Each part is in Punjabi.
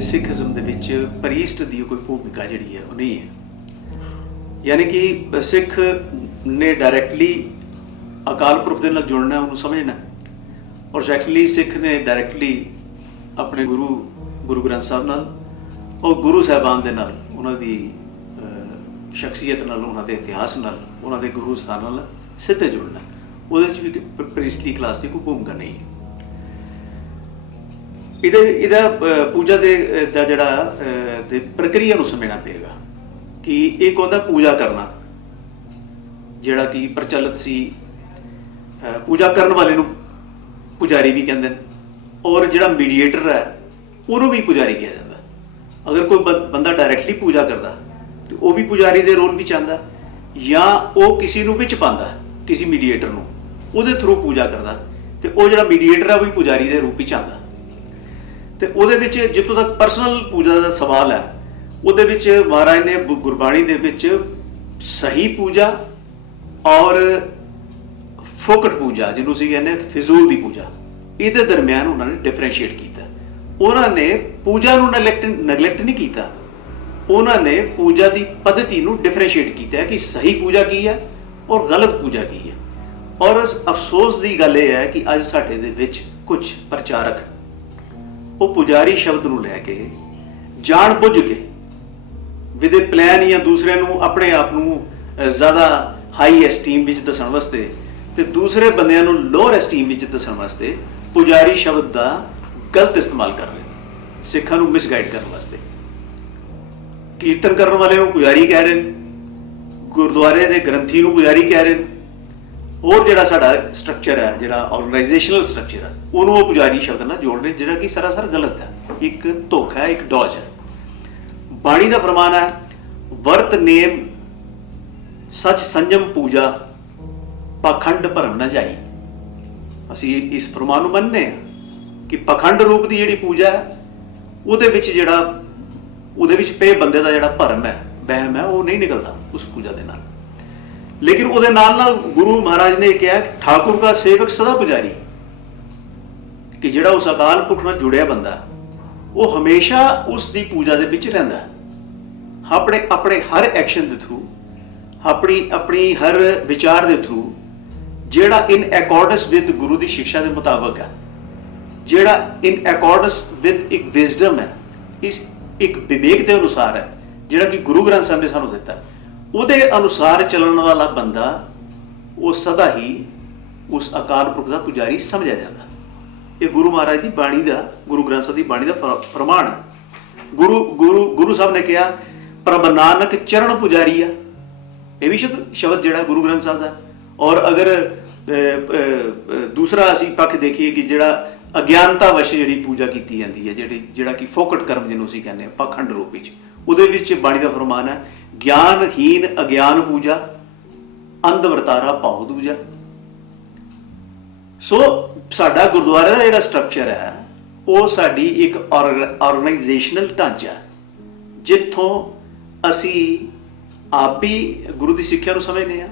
सिखिज्म ਦੇ ਵਿੱਚ ਪ੍ਰੀਸਟ ਦੀ ਕੋਈ ਭੂਮਿਕਾ ਜਿਹੜੀ ਹੈ ਉਹ ਨਹੀਂ ਹੈ। ਯਾਨੀ ਕਿ ਸਿੱਖ ਨੇ ਡਾਇਰੈਕਟਲੀ ਅਕਾਲ ਪੁਰਖ ਦੇ ਨਾਲ ਜੁੜਨਾ, ਉਹਨੂੰ ਸਮਝਣਾ, ਔਰ ਸੈਕੰਡਲੀ ਸਿੱਖ ਨੇ ਡਾਇਰੈਕਟਲੀ ਆਪਣੇ ਗੁਰੂ ਗ੍ਰੰਥ ਸਾਹਿਬ ਨਾਲ ਔਰ ਗੁਰੂ ਸਾਹਿਬਾਨ ਦੇ ਨਾਲ, ਉਹਨਾਂ ਦੀ ਸ਼ਖਸੀਅਤ ਨਾਲ, ਉਹਨਾਂ ਦੇ ਇਤਿਹਾਸ ਨਾਲ, ਉਹਨਾਂ ਦੇ ਗੁਰੂ ਸਥਾਨਾਂ ਨਾਲ ਸਿੱਧੇ ਜੁੜਨਾ। ਉਹਦੇ 'ਚ ਵੀ ਪ੍ਰੀਸਟਲੀ ਕਲਾਸ ਦੀ ਕੋਈ ਭੂਮਿਕਾ ਨਹੀਂ ਹੈ। ਇਹਦਾ ਪੂਜਾ ਦਾ ਜਿਹੜਾ ਦੇ ਪ੍ਰਕਿਰਿਆ ਨੂੰ ਸਮਝਣਾ ਪਏਗਾ ਕਿ ਇੱਕ ਹੁੰਦਾ ਪੂਜਾ ਕਰਨਾ, ਜਿਹੜਾ ਕਿ ਪ੍ਰਚਲਿਤ ਸੀ। ਪੂਜਾ ਕਰਨ ਵਾਲੇ ਨੂੰ ਪੁਜਾਰੀ ਵੀ ਕਹਿੰਦੇ ਨੇ, ਔਰ ਜਿਹੜਾ ਮੀਡੀਏਟਰ ਹੈ ਉਹਨੂੰ ਵੀ ਪੁਜਾਰੀ ਕਿਹਾ ਜਾਂਦਾ। ਅਗਰ ਕੋਈ ਬੰਦਾ ਡਾਇਰੈਕਟਲੀ ਪੂਜਾ ਕਰਦਾ ਤੇ ਉਹ ਵੀ ਪੁਜਾਰੀ ਦੇ ਰੋਲ ਵਿੱਚ ਆਉਂਦਾ, ਜਾਂ ਉਹ ਕਿਸੇ ਨੂੰ ਵਿੱਚ ਪਾਉਂਦਾ, ਕਿਸੇ ਮੀਡੀਏਟਰ ਨੂੰ, ਉਹਦੇ ਥਰੂ ਪੂਜਾ ਕਰਦਾ, ਤੇ ਉਹ ਜਿਹੜਾ ਮੀਡੀਏਟਰ ਹੈ ਉਹ ਵੀ ਪੁਜਾਰੀ ਦੇ ਰੂਪ ਵਿੱਚ ਆਉਂਦਾ। ਤੇ ਉਹਦੇ ਵਿੱਚ ਜਿੱਥੋਂ ਤੱਕ ਪਰਸਨਲ ਪੂਜਾ ਦਾ ਸਵਾਲ ਹੈ, ਉਹਦੇ ਵਿੱਚ ਮਹਾਰਾਜ ਨੇ ਗੁਰਬਾਣੀ ਦੇ ਵਿੱਚ ਸਹੀ ਪੂਜਾ ਔਰ ਫੋਕਟ ਪੂਜਾ, ਜਿਹਨੂੰ ਅਸੀਂ ਕਹਿੰਦੇ ਹਾਂ ਫਿਜ਼ੂਲ ਦੀ ਪੂਜਾ, ਇਹਦੇ ਦਰਮਿਆਨ ਉਹਨਾਂ ਨੇ ਡਿਫਰੈਂਸ਼ੀਏਟ ਕੀਤਾ। ਉਹਨਾਂ ਨੇ ਪੂਜਾ ਨੂੰ ਨੈਗਲੈਕਟ ਨਹੀਂ ਕੀਤਾ, ਉਹਨਾਂ ਨੇ ਪੂਜਾ ਦੀ ਪद्धਤੀ ਨੂੰ ਡਿਫਰੈਂਸ਼ੀਏਟ ਕੀਤਾ ਕਿ ਸਹੀ ਪੂਜਾ ਕੀ ਹੈ ਔਰ ਗਲਤ ਪੂਜਾ ਕੀ ਹੈ। ਔਰ ਅਫਸੋਸ ਦੀ ਗੱਲ ਇਹ ਹੈ ਕਿ ਅੱਜ ਸਾਡੇ ਦੇ ਵਿੱਚ ਕੁਝ ਪ੍ਰਚਾਰਕ ਉਹ ਪੁਜਾਰੀ ਸ਼ਬਦ ਨੂੰ ਲੈ ਕੇ ਜਾਣ ਬੁੱਝ ਕੇ ਵਿਦ ਏ ਪਲਾਨ ਜਾਂ ਦੂਸਰੇ ਨੂੰ ਆਪਣੇ ਆਪ ਨੂੰ ਜ਼ਿਆਦਾ ਹਾਈ ਐਸਟੀਮ ਵਿੱਚ ਦੱਸਣ ਵਾਸਤੇ ਤੇ ਦੂਸਰੇ ਬੰਦਿਆਂ ਨੂੰ ਲੋਅਰ ਐਸਟੀਮ ਵਿੱਚ ਦੱਸਣ ਵਾਸਤੇ ਪੁਜਾਰੀ ਸ਼ਬਦ ਦਾ ਗਲਤ ਇਸਤੇਮਾਲ ਕਰ ਰਹੇ, ਸਿੱਖਾਂ ਨੂੰ ਮਿਸਗਾਈਡ ਕਰਨ ਵਾਸਤੇ। ਕੀਰਤਨ ਕਰਨ ਵਾਲੇ ਨੂੰ ਪੁਜਾਰੀ ਕਹਿ ਰਹੇ ਨੇ, ਗੁਰਦੁਆਰੇ ਦੇ ਗ੍ਰੰਥੀ ਨੂੰ ਪੁਜਾਰੀ ਕਹਿ ਰਹੇ ਨੇ, ਹੋਰ ਜਿਹੜਾ ਸਾਡਾ ਸਟਰਕਚਰ ਹੈ, ਜਿਹੜਾ ਆਰਗੇਨਾਈਜੇਸ਼ਨਲ ਸਟਰਕਚਰ ਹੈ, ਉਹਨੂੰ ਉਹ ਪੁਜਾਰੀ ਸ਼ਬਦ ਨਾਲ ਜੋੜ ਰਹੇ, ਜਿਹੜਾ ਕਿ ਸਰਾਸਰ ਗਲਤ ਹੈ, ਇੱਕ ਧੋਖਾ ਹੈ, ਇੱਕ ਡੌਜ ਹੈ। ਬਾਣੀ ਦਾ ਫਰਮਾਨ ਹੈ, ਵਰਤ ਨੇਮ ਸੱਚ ਸੰਜਮ ਪੂਜਾ ਪਖੰਡ ਭਰਮ ਨਾ ਜਾਈ। ਅਸੀਂ ਇਸ ਫਰਮਾਨ ਨੂੰ ਮੰਨਦੇ ਹਾਂ ਕਿ ਪਖੰਡ ਰੂਪ ਦੀ ਜਿਹੜੀ ਪੂਜਾ ਹੈ, ਉਹਦੇ ਵਿੱਚ ਪਏ ਬੰਦੇ ਦਾ ਜਿਹੜਾ ਭਰਮ ਹੈ, ਵਹਿਮ ਹੈ, ਉਹ ਨਹੀਂ ਨਿਕਲਦਾ ਉਸ ਪੂਜਾ ਦੇ ਨਾਲ। ਲੇਕਿਨ ਉਹਦੇ ਨਾਲ ਗੁਰੂ ਮਹਾਰਾਜ ਨੇ ਕਿਹਾ ਠਾਕੁਰ ਦਾ ਸੇਵਕ ਸਦਾ ਪੁਜਾਰੀ, ਕਿ ਜਿਹੜਾ ਉਸ ਅਕਾਲ ਪੁਰਖ ਨਾਲ ਜੁੜਿਆ ਬੰਦਾ ਉਹ ਹਮੇਸ਼ਾ ਉਸ ਦੀ ਪੂਜਾ ਦੇ ਵਿੱਚ ਰਹਿੰਦਾ। ਆਪਣੇ ਹਰ ਐਕਸ਼ਨ ਦੇ ਥਰੂ, ਆਪਣੀ ਹਰ ਵਿਚਾਰ ਦੇ ਥਰੂ, ਜਿਹੜਾ ਇਨ ਅਕੋਰਡੈਂਸ ਵਿਦ ਗੁਰੂ ਦੀ ਸਿੱਖਿਆ ਦੇ ਮੁਤਾਬਕ ਹੈ, ਜਿਹੜਾ ਇਨ ਅਕੋਰਡੈਂਸ ਵਿਦ ਇੱਕ ਵਿਜ਼ਡਮ ਹੈ, ਇਸ ਇੱਕ ਵਿਵੇਕ ਦੇ ਅਨੁਸਾਰ ਹੈ, ਜਿਹੜਾ ਕਿ ਗੁਰੂ ਗ੍ਰੰਥ ਸਾਹਿਬ ਨੇ ਸਾਨੂੰ ਦਿੱਤਾ, ਉਹਦੇ ਅਨੁਸਾਰ ਚੱਲਣ ਵਾਲਾ ਬੰਦਾ ਉਹ ਸਦਾ ਹੀ ਉਸ ਅਕਾਲ ਪੁਰਖ ਦਾ ਪੁਜਾਰੀ ਸਮਝਿਆ ਜਾਂਦਾ। ਇਹ ਗੁਰੂ ਮਹਾਰਾਜ ਦੀ ਬਾਣੀ ਦਾ, ਗੁਰੂ ਗ੍ਰੰਥ ਸਾਹਿਬ ਦੀ ਬਾਣੀ ਦਾ ਪ੍ਰਮਾਣ ਹੈ। ਗੁਰੂ ਸਾਹਿਬ ਨੇ ਕਿਹਾ ਪ੍ਰਭ ਨਾਨਕ ਚਰਨ ਪੁਜਾਰੀ ਆ, ਇਹ ਵੀ ਸ਼ਬਦ ਜਿਹੜਾ ਗੁਰੂ ਗ੍ਰੰਥ ਸਾਹਿਬ ਦਾ। ਔਰ ਅਗਰ ਦੂਸਰਾ ਅਸੀਂ ਪੱਖ ਦੇਖੀਏ ਕਿ ਜਿਹੜਾ ਅਗਿਆਨਤਾ ਵਸ਼ ਜਿਹੜੀ ਪੂਜਾ ਕੀਤੀ ਜਾਂਦੀ ਹੈ, ਜਿਹੜਾ ਕਿ ਫੋਕਟ ਕਰਮ ਜਿਹਨੂੰ ਅਸੀਂ ਕਹਿੰਦੇ ਹਾਂ ਪਖੰਡ ਰੂਪ ਵਿੱਚ, ਉਹਦੇ ਵਿੱਚ ਬਾਣੀ ਦਾ ਫਰਮਾਨ ਹੈ, ਗਿਆਨਹੀਨ ਅਗਿਆਨ ਪੂਜਾ ਅੰਧ ਵਰਤਾਰਾ ਪਾਉ ਦੂਜਾ। ਸੋ ਸਾਡਾ ਗੁਰਦੁਆਰੇ ਦਾ ਜਿਹੜਾ ਸਟਰਕਚਰ ਹੈ, ਉਹ ਸਾਡੀ ਇੱਕ ਆਰਗੇਨਾਈਜੇਸ਼ਨਲ ਢਾਂਚਾ, ਜਿੱਥੋਂ ਅਸੀਂ ਆਪ ਵੀ ਗੁਰੂ ਦੀ ਸਿੱਖਿਆ ਨੂੰ ਸਮਝਦੇ ਹਾਂ,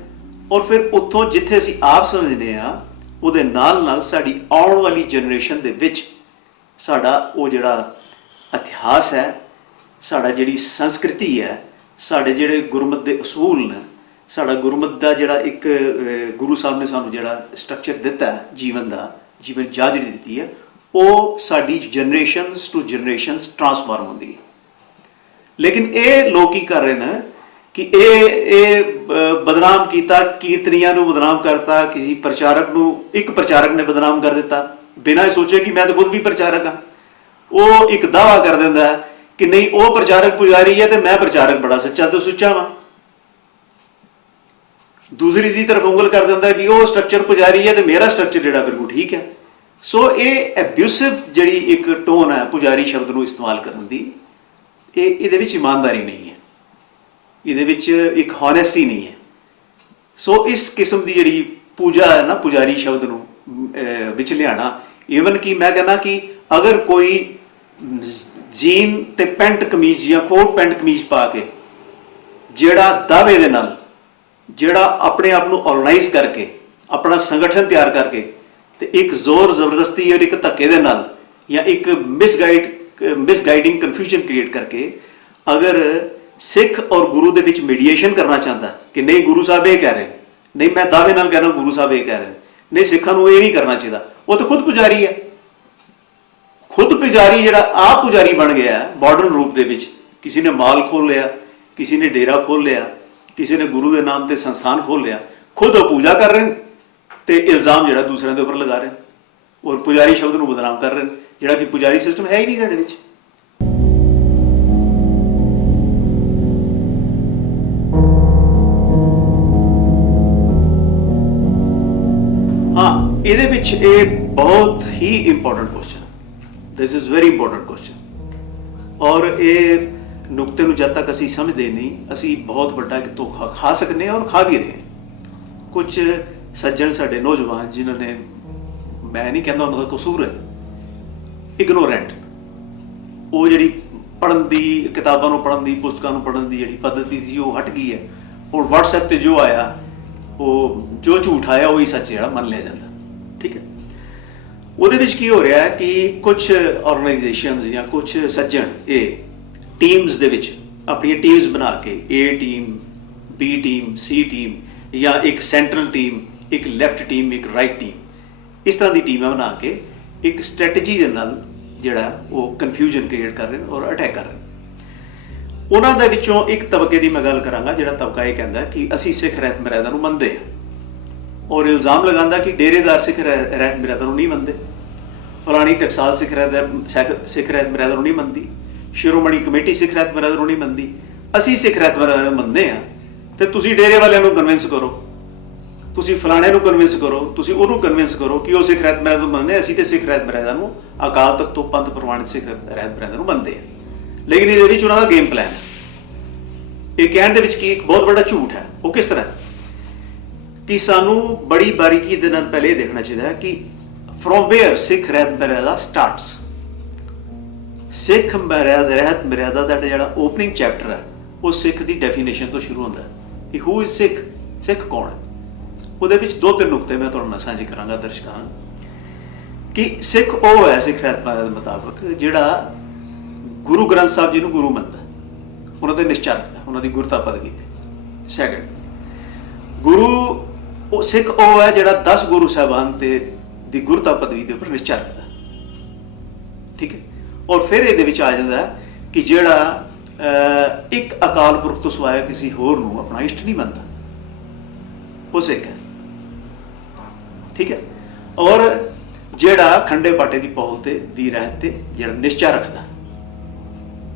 ਔਰ ਫਿਰ ਉੱਥੋਂ ਜਿੱਥੇ ਅਸੀਂ ਆਪ ਸਮਝਦੇ ਹਾਂ, ਉਹਦੇ ਨਾਲ ਸਾਡੀ ਆਉਣ ਵਾਲੀ ਜਨਰੇਸ਼ਨ ਦੇ ਵਿੱਚ ਸਾਡਾ ਉਹ ਜਿਹੜਾ ਇਤਿਹਾਸ ਹੈ, ਸਾਡਾ ਜਿਹੜੀ ਸੰਸਕ੍ਰਿਤੀ ਹੈ, ਸਾਡੇ ਜਿਹੜੇ ਗੁਰਮਤ ਦੇ ਅਸੂਲ ਨੇ, ਸਾਡਾ ਗੁਰਮਤ ਦਾ ਜਿਹੜਾ ਇੱਕ ਗੁਰੂ ਸਾਹਿਬ ਨੇ ਸਾਨੂੰ ਜਿਹੜਾ ਸਟਰਕਚਰ ਦਿੱਤਾ ਹੈ ਜੀਵਨ ਦਾ, ਜੀਵਨ ਜਾਚ ਜਿਹੜੀ ਦਿੱਤੀ ਹੈ, ਉਹ ਸਾਡੀ ਜਨਰੇਸ਼ਨਸ ਟੂ ਜਨਰੇਸ਼ਨਸ ਟਰਾਂਸਫਾਰਮ ਹੁੰਦੀ ਹੈ। ਲੇਕਿਨ ਇਹ ਲੋਕ ਕੀ ਕਰ ਰਹੇ ਨੇ ਕਿ ਇਹ ਬਦਨਾਮ ਕੀਤਾ, ਕੀਰਤਨੀਆਂ ਨੂੰ ਬਦਨਾਮ ਕਰਤਾ, ਕਿਸੇ ਪ੍ਰਚਾਰਕ ਨੂੰ, ਇੱਕ ਪ੍ਰਚਾਰਕ ਨੇ ਬਦਨਾਮ ਕਰ ਦਿੱਤਾ ਬਿਨਾਂ ਸੋਚੇ ਕਿ ਮੈਂ ਤਾਂ ਖੁਦ ਵੀ ਪ੍ਰਚਾਰਕ ਹਾਂ। ਉਹ ਇੱਕ ਦਾਅਵਾ ਕਰ ਦਿੰਦਾ ਹੈ ਕਿ ਨਹੀਂ, ਉਹ ਪ੍ਰਚਾਰਕ ਪੁਜਾਰੀ ਹੈ ਤੇ ਮੈਂ ਪ੍ਰਚਾਰਕ ਬੜਾ ਸੱਚਾ ਤੇ ਸੁੱਚਾ ਵਾਂ। ਦੂਸਰੀ ਦੀ ਤਰਫ ਉਂਗਲ ਕਰ ਦਿੰਦਾ ਕਿ ਉਹ ਸਟਰਕਚਰ ਪੁਜਾਰੀ ਹੈ ਤੇ ਮੇਰਾ ਸਟਰਕਚਰ ਜਿਹੜਾ ਬਿਲਕੁਲ ਠੀਕ ਹੈ। ਸੋ ਇਹ ਐਬਿਊਸਿਵ ਜਿਹੜੀ ਇੱਕ ਟੋਨ ਹੈ ਪੁਜਾਰੀ ਸ਼ਬਦ ਨੂੰ ਇਸਤੇਮਾਲ ਕਰਨ ਦੀ, ਇਹਦੇ ਵਿੱਚ ਇਮਾਨਦਾਰੀ ਨਹੀਂ ਹੈ, ਇਹਦੇ ਵਿੱਚ ਇੱਕ ਹੌਨੈਸਟੀ ਨਹੀਂ ਹੈ। ਸੋ ਇਸ ਕਿਸਮ ਦੀ ਜਿਹੜੀ ਪੂਜਾ ਹੈ ਨਾ, ਪੁਜਾਰੀ ਸ਼ਬਦ ਨੂੰ ਵਿੱਚ ਲਿਆਣਾ, ਈਵਨ ਕਿ ਮੈਂ ਕਹਿੰਦਾ ਕਿ ਅਗਰ ਕੋਈ ਜੀਨ ਤੇ ਪੈਂਟ ਕਮੀਜ਼ ਜਾਂ ਕੋਟ ਪੈਂਟ ਕਮੀਜ਼ ਪਾ ਕੇ ਜਿਹੜਾ ਦਾਅਵੇ ਦੇ ਨਾਲ, ਜਿਹੜਾ ਆਪਣੇ ਆਪ ਨੂੰ ਆਰਗੇਨਾਈਜ਼ ਕਰਕੇ, ਆਪਣਾ ਸੰਗਠਨ ਤਿਆਰ ਕਰਕੇ, ਤੇ ਇੱਕ ਜ਼ੋਰ ਜ਼ਬਰਦਸਤੀ ਔਰ ਇੱਕ ਧੱਕੇ ਦੇ ਨਾਲ ਜਾਂ ਇੱਕ ਮਿਸਗਾਈਡ ਮਿਸਗਾਈਡਿੰਗ ਕਨਫਿਊਜ਼ਨ ਕ੍ਰੀਏਟ ਕਰਕੇ ਅਗਰ ਸਿੱਖ ਔਰ ਗੁਰੂ ਦੇ ਵਿੱਚ ਮੀਡੀਏਸ਼ਨ ਕਰਨਾ ਚਾਹੁੰਦਾ ਕਿ ਨਹੀਂ ਗੁਰੂ ਸਾਹਿਬ ਇਹ ਕਹਿ ਰਹੇ, ਨਹੀਂ ਮੈਂ ਦਾਅਵੇ ਨਾਲ ਕਹਿ ਰਿਹਾ ਗੁਰੂ ਸਾਹਿਬ ਇਹ ਕਹਿ ਰਹੇ, ਨਹੀਂ ਸਿੱਖਾਂ ਨੂੰ ਇਹ ਨਹੀਂ ਕਰਨਾ ਚਾਹੀਦਾ, ਉਹ ਤਾਂ ਖੁਦ ਪੁਜਾਰੀ ਹੈ। ਖੁਦ ਪੁਜਾਰੀ ਜਿਹੜਾ ਆਪ ਪੁਜਾਰੀ ਬਣ ਗਿਆ ਮਾਡਰਨ ਰੂਪ ਦੇ ਵਿੱਚ, ਕਿਸੇ ਨੇ ਮਾਲ ਖੋਲ੍ਹ ਲਿਆ, ਕਿਸੇ ਨੇ ਡੇਰਾ ਖੋਲ੍ਹ ਲਿਆ, ਕਿਸੇ ਨੇ ਗੁਰੂ ਦੇ ਨਾਮ ਤੇ ਸੰਸਥਾਨ ਖੋਲ੍ਹ ਲਿਆ, ਖੁਦ ਉਹ ਪੂਜਾ ਕਰ ਰਹੇ ਨੇ ਤੇ ਇਲਜ਼ਾਮ ਜਿਹੜਾ ਦੂਸਰਿਆਂ ਦੇ ਉੱਪਰ ਲਗਾ ਰਹੇ ਨੇ ਔਰ ਪੁਜਾਰੀ ਸ਼ਬਦ ਨੂੰ ਬਦਨਾਮ ਕਰ ਰਹੇ ਨੇ, ਜਿਹੜਾ ਕਿ ਪੁਜਾਰੀ ਸਿਸਟਮ ਹੈ ਹੀ ਨਹੀਂ ਸਾਡੇ ਵਿੱਚ। ਹਾਂ, ਇਹਦੇ ਵਿੱਚ ਇਹ ਬਹੁਤ ਹੀ important question, this is very important question ਔਰ ਇਹ ਨੁਕਤੇ ਨੂੰ ਜਦ ਤੱਕ ਅਸੀਂ ਸਮਝਦੇ ਨਹੀਂ ਅਸੀਂ ਬਹੁਤ ਵੱਡਾ ਇੱਕ ਧੋਖਾ ਖਾ ਸਕਦੇ ਹਾਂ ਔਰ ਖਾ ਵੀ ਰਹੇ ਹਾਂ। ਕੁਝ ਸੱਜਣ ਸਾਡੇ ਨੌਜਵਾਨ ਜਿਨ੍ਹਾਂ ਨੇ, ਮੈਂ ਨਹੀਂ ਕਹਿੰਦਾ ਉਹਨਾਂ ਦਾ ਕਸੂਰ ਹੈ, ਇਗਨੋਰੈਂਟ, ਉਹ ਜਿਹੜੀ ਪੜ੍ਹਨ ਦੀ, ਕਿਤਾਬਾਂ ਨੂੰ ਪੜ੍ਹਨ ਦੀ, ਪੁਸਤਕਾਂ ਨੂੰ ਪੜ੍ਹਨ ਦੀ ਜਿਹੜੀ ਪੱਧਤੀ ਸੀ ਉਹ ਹਟ ਗਈ ਹੈ। ਹੁਣ WhatsApp ਤੇ ਜੋ ਆਇਆ, ਉਹ ਜੋ ਝੂਠ ਆਇਆ ਉਹੀ ਸੱਚ ਜਿਹੜਾ ਮੰਨ ਲਿਆ ਜਾਂਦਾ, ਠੀਕ ਹੈ। ਉਹਦੇ ਵਿੱਚ ਕੀ ਹੋ ਰਿਹਾ ਹੈ ਕਿ ਕੁਝ ਆਰਗੇਨਾਈਜੇਸ਼ਨਸ ਜਾਂ ਕੁਝ ਸੱਜਣ ਇਹ ਟੀਮਸ ਦੇ ਵਿੱਚ ਆਪਣੀਆਂ ਟੀਮਸ ਬਣਾ ਕੇ, A team, B team, C team ਜਾਂ ਇੱਕ ਸੈਂਟਰਲ ਟੀਮ, ਇੱਕ ਲੈਫਟ ਟੀਮ, ਇੱਕ ਰਾਈਟ ਟੀਮ, ਇਸ ਤਰ੍ਹਾਂ ਦੀ ਟੀਮਾਂ ਬਣਾ ਕੇ ਇੱਕ ਸਟ੍ਰੈਟਜੀ ਦੇ ਨਾਲ ਜਿਹੜਾ ਉਹ ਕਨਫਿਊਜ਼ਨ ਕ੍ਰੀਏਟ ਕਰ ਰਹੇ ਨੇ ਔਰ ਅਟੈਕ ਕਰ ਰਹੇ ਨੇ। ਉਹਨਾਂ ਦੇ ਵਿੱਚੋਂ ਇੱਕ ਤਬਕੇ ਦੀ ਮੈਂ ਗੱਲ ਕਰਾਂਗਾ ਜਿਹੜਾ ਤਬਕਾ ਇਹ ਕਹਿੰਦਾ ਕਿ ਅਸੀਂ ਸਿੱਖ ਰਹਿਤ ਮਰਿਆਦਾ ਨੂੰ ਮੰਨਦੇ ਹਾਂ ਔਰ ਇਲਜ਼ਾਮ ਲਗਾਉਂਦਾ ਕਿ ਡੇਰੇਦਾਰ ਸਿੱਖ ਰਹਿਤ ਮਰਿਆਦਾ ਨੂੰ ਨਹੀਂ ਮੰਨਦੇ, ਫਲਾਣੀ ਟਕਸਾਲ ਸਿੱਖ ਰਹਿਤ ਮਰਿਆਦਾ ਨੂੰ ਨਹੀਂ ਮੰਨਦੀ, ਸ਼੍ਰੋਮਣੀ ਕਮੇਟੀ ਸਿੱਖ ਰਹਿਤ ਮਰਿਆਦਾ ਨੂੰ ਨਹੀਂ ਮੰਨਦੀ, ਅਸੀਂ ਸਿੱਖ ਰਹਿਤ ਮਰਿਆਦਾ ਨੂੰ ਮੰਨਦੇ ਹਾਂ ਤੇ ਤੁਸੀਂ ਡੇਰੇ ਵਾਲਿਆਂ ਨੂੰ ਕਨਵਿੰਸ ਕਰੋ, ਤੁਸੀਂ ਫਲਾਣੇ ਨੂੰ ਕਨਵਿੰਸ ਕਰੋ, ਤੁਸੀਂ ਉਹਨੂੰ ਕਨਵਿੰਸ ਕਰੋ ਕਿ ਉਹ ਸਿੱਖ ਰਹਿਤ ਮਰਿਆਦਾ ਨੂੰ ਮੰਨਦੇ, ਅਸੀਂ ਤੇ ਸਿੱਖ ਰਹਿਤ ਮਰਿਆਦਾ ਨੂੰ ਅਕਾਲ ਤਖਤ ਤੋਂ ਪੰਥ ਪ੍ਰਵਾਨਿਤ ਸਿੱਖ ਰਹਿਤ ਮਰਿਆਦਾ ਨੂੰ ਮੰਨਦੇ ਹਾਂ। ਲੇਕਿਨ ਇਹਦੇ ਵਿੱਚ ਉਹਨਾਂ ਦਾ ਗੇਮ ਪਲਾਨ ਹੈ। ਇਹ ਕਹਿਣ ਦੇ ਵਿੱਚ ਕੀ ਇੱਕ ਬਹੁਤ ਵੱਡਾ ਝੂਠ ਹੈ। ਉਹ ਕਿਸ ਤਰ੍ਹਾਂ ਕਿ ਸਾਨੂੰ ਬੜੀ ਬਾਰੀਕੀ ਦੇ ਨਾਲ ਪਹਿਲੇ ਇਹ ਦੇਖਣਾ ਚਾਹੀਦਾ ਹੈ ਕਿ ਫਰੋਮ ਵੇਅਰ ਸਿੱਖ ਰਹਿਤ ਮਰਿਆਦਾ ਸਟਾਰਟਸ। ਸਿੱਖ ਰਹਿਤ ਮਰਿਆਦਾ ਦਾ ਜਿਹੜਾ ਓਪਨਿੰਗ ਚੈਪਟਰ ਹੈ ਉਹ ਸਿੱਖ ਦੀ ਡੈਫੀਨੇਸ਼ਨ ਤੋਂ ਸ਼ੁਰੂ ਹੁੰਦਾ ਹੈ ਕਿ ਹੂ ਇਜ਼ ਸਿੱਖ, ਸਿੱਖ ਕੌਣ ਹੈ। ਉਹਦੇ ਵਿੱਚ ਦੋ ਤਿੰਨ ਨੁਕਤੇ ਮੈਂ ਤੁਹਾਡੇ ਨਾਲ ਸਾਂਝੇ ਕਰਾਂਗਾ ਦਰਸ਼ਕਾਂ ਕਿ ਸਿੱਖ ਉਹ ਹੈ ਸਿੱਖ ਰਹਿਤ ਮਰਿਆਦਾ ਦੇ ਮੁਤਾਬਕ ਜਿਹੜਾ ਗੁਰੂ ਗ੍ਰੰਥ ਸਾਹਿਬ ਜੀ ਨੂੰ ਗੁਰੂ ਮੰਨਦਾ, ਉਹਨਾਂ ਤੇ ਨਿਸ਼ਚਾ ਰੱਖਦਾ, ਉਹਨਾਂ ਦੀ ਗੁਰਤਾ ਪਦਵੀ ਤੇ। ਸੈਕੰਡ, ਗੁਰੂ ਉਹ ਸਿੱਖ ਉਹ ਹੈ ਜਿਹੜਾ 10 ਗੁਰੂ ਸਾਹਿਬਾਨ ਤੇ ਦੀ ਗੁਰਤਾ ਪਦਵੀ ਦੇ ਉੱਪਰ ਨਿਸ਼ਚਾ ਰੱਖਦਾ, ਠੀਕ ਹੈ। ਔਰ ਫਿਰ ਇਹਦੇ ਵਿੱਚ ਆ ਜਾਂਦਾ ਕਿ ਜਿਹੜਾ ਇੱਕ ਅਕਾਲ ਪੁਰਖ ਤੋਂ ਸਿਵਾਏ ਕਿਸੇ ਹੋਰ ਨੂੰ ਆਪਣਾ ਇਸ਼ਟ ਨਹੀਂ ਮੰਨਦਾ, ਉਹ ਸਿੱਖ ਹੈ, ਠੀਕ ਹੈ। ਔਰ ਜਿਹੜਾ ਖੰਡੇ ਬਾਟੇ ਦੀ ਪਹੁਲ ਤੇ ਦੀ ਰਹਿਤ ਤੇ ਜਿਹੜਾ ਨਿਸ਼ਚਾ ਰੱਖਦਾ,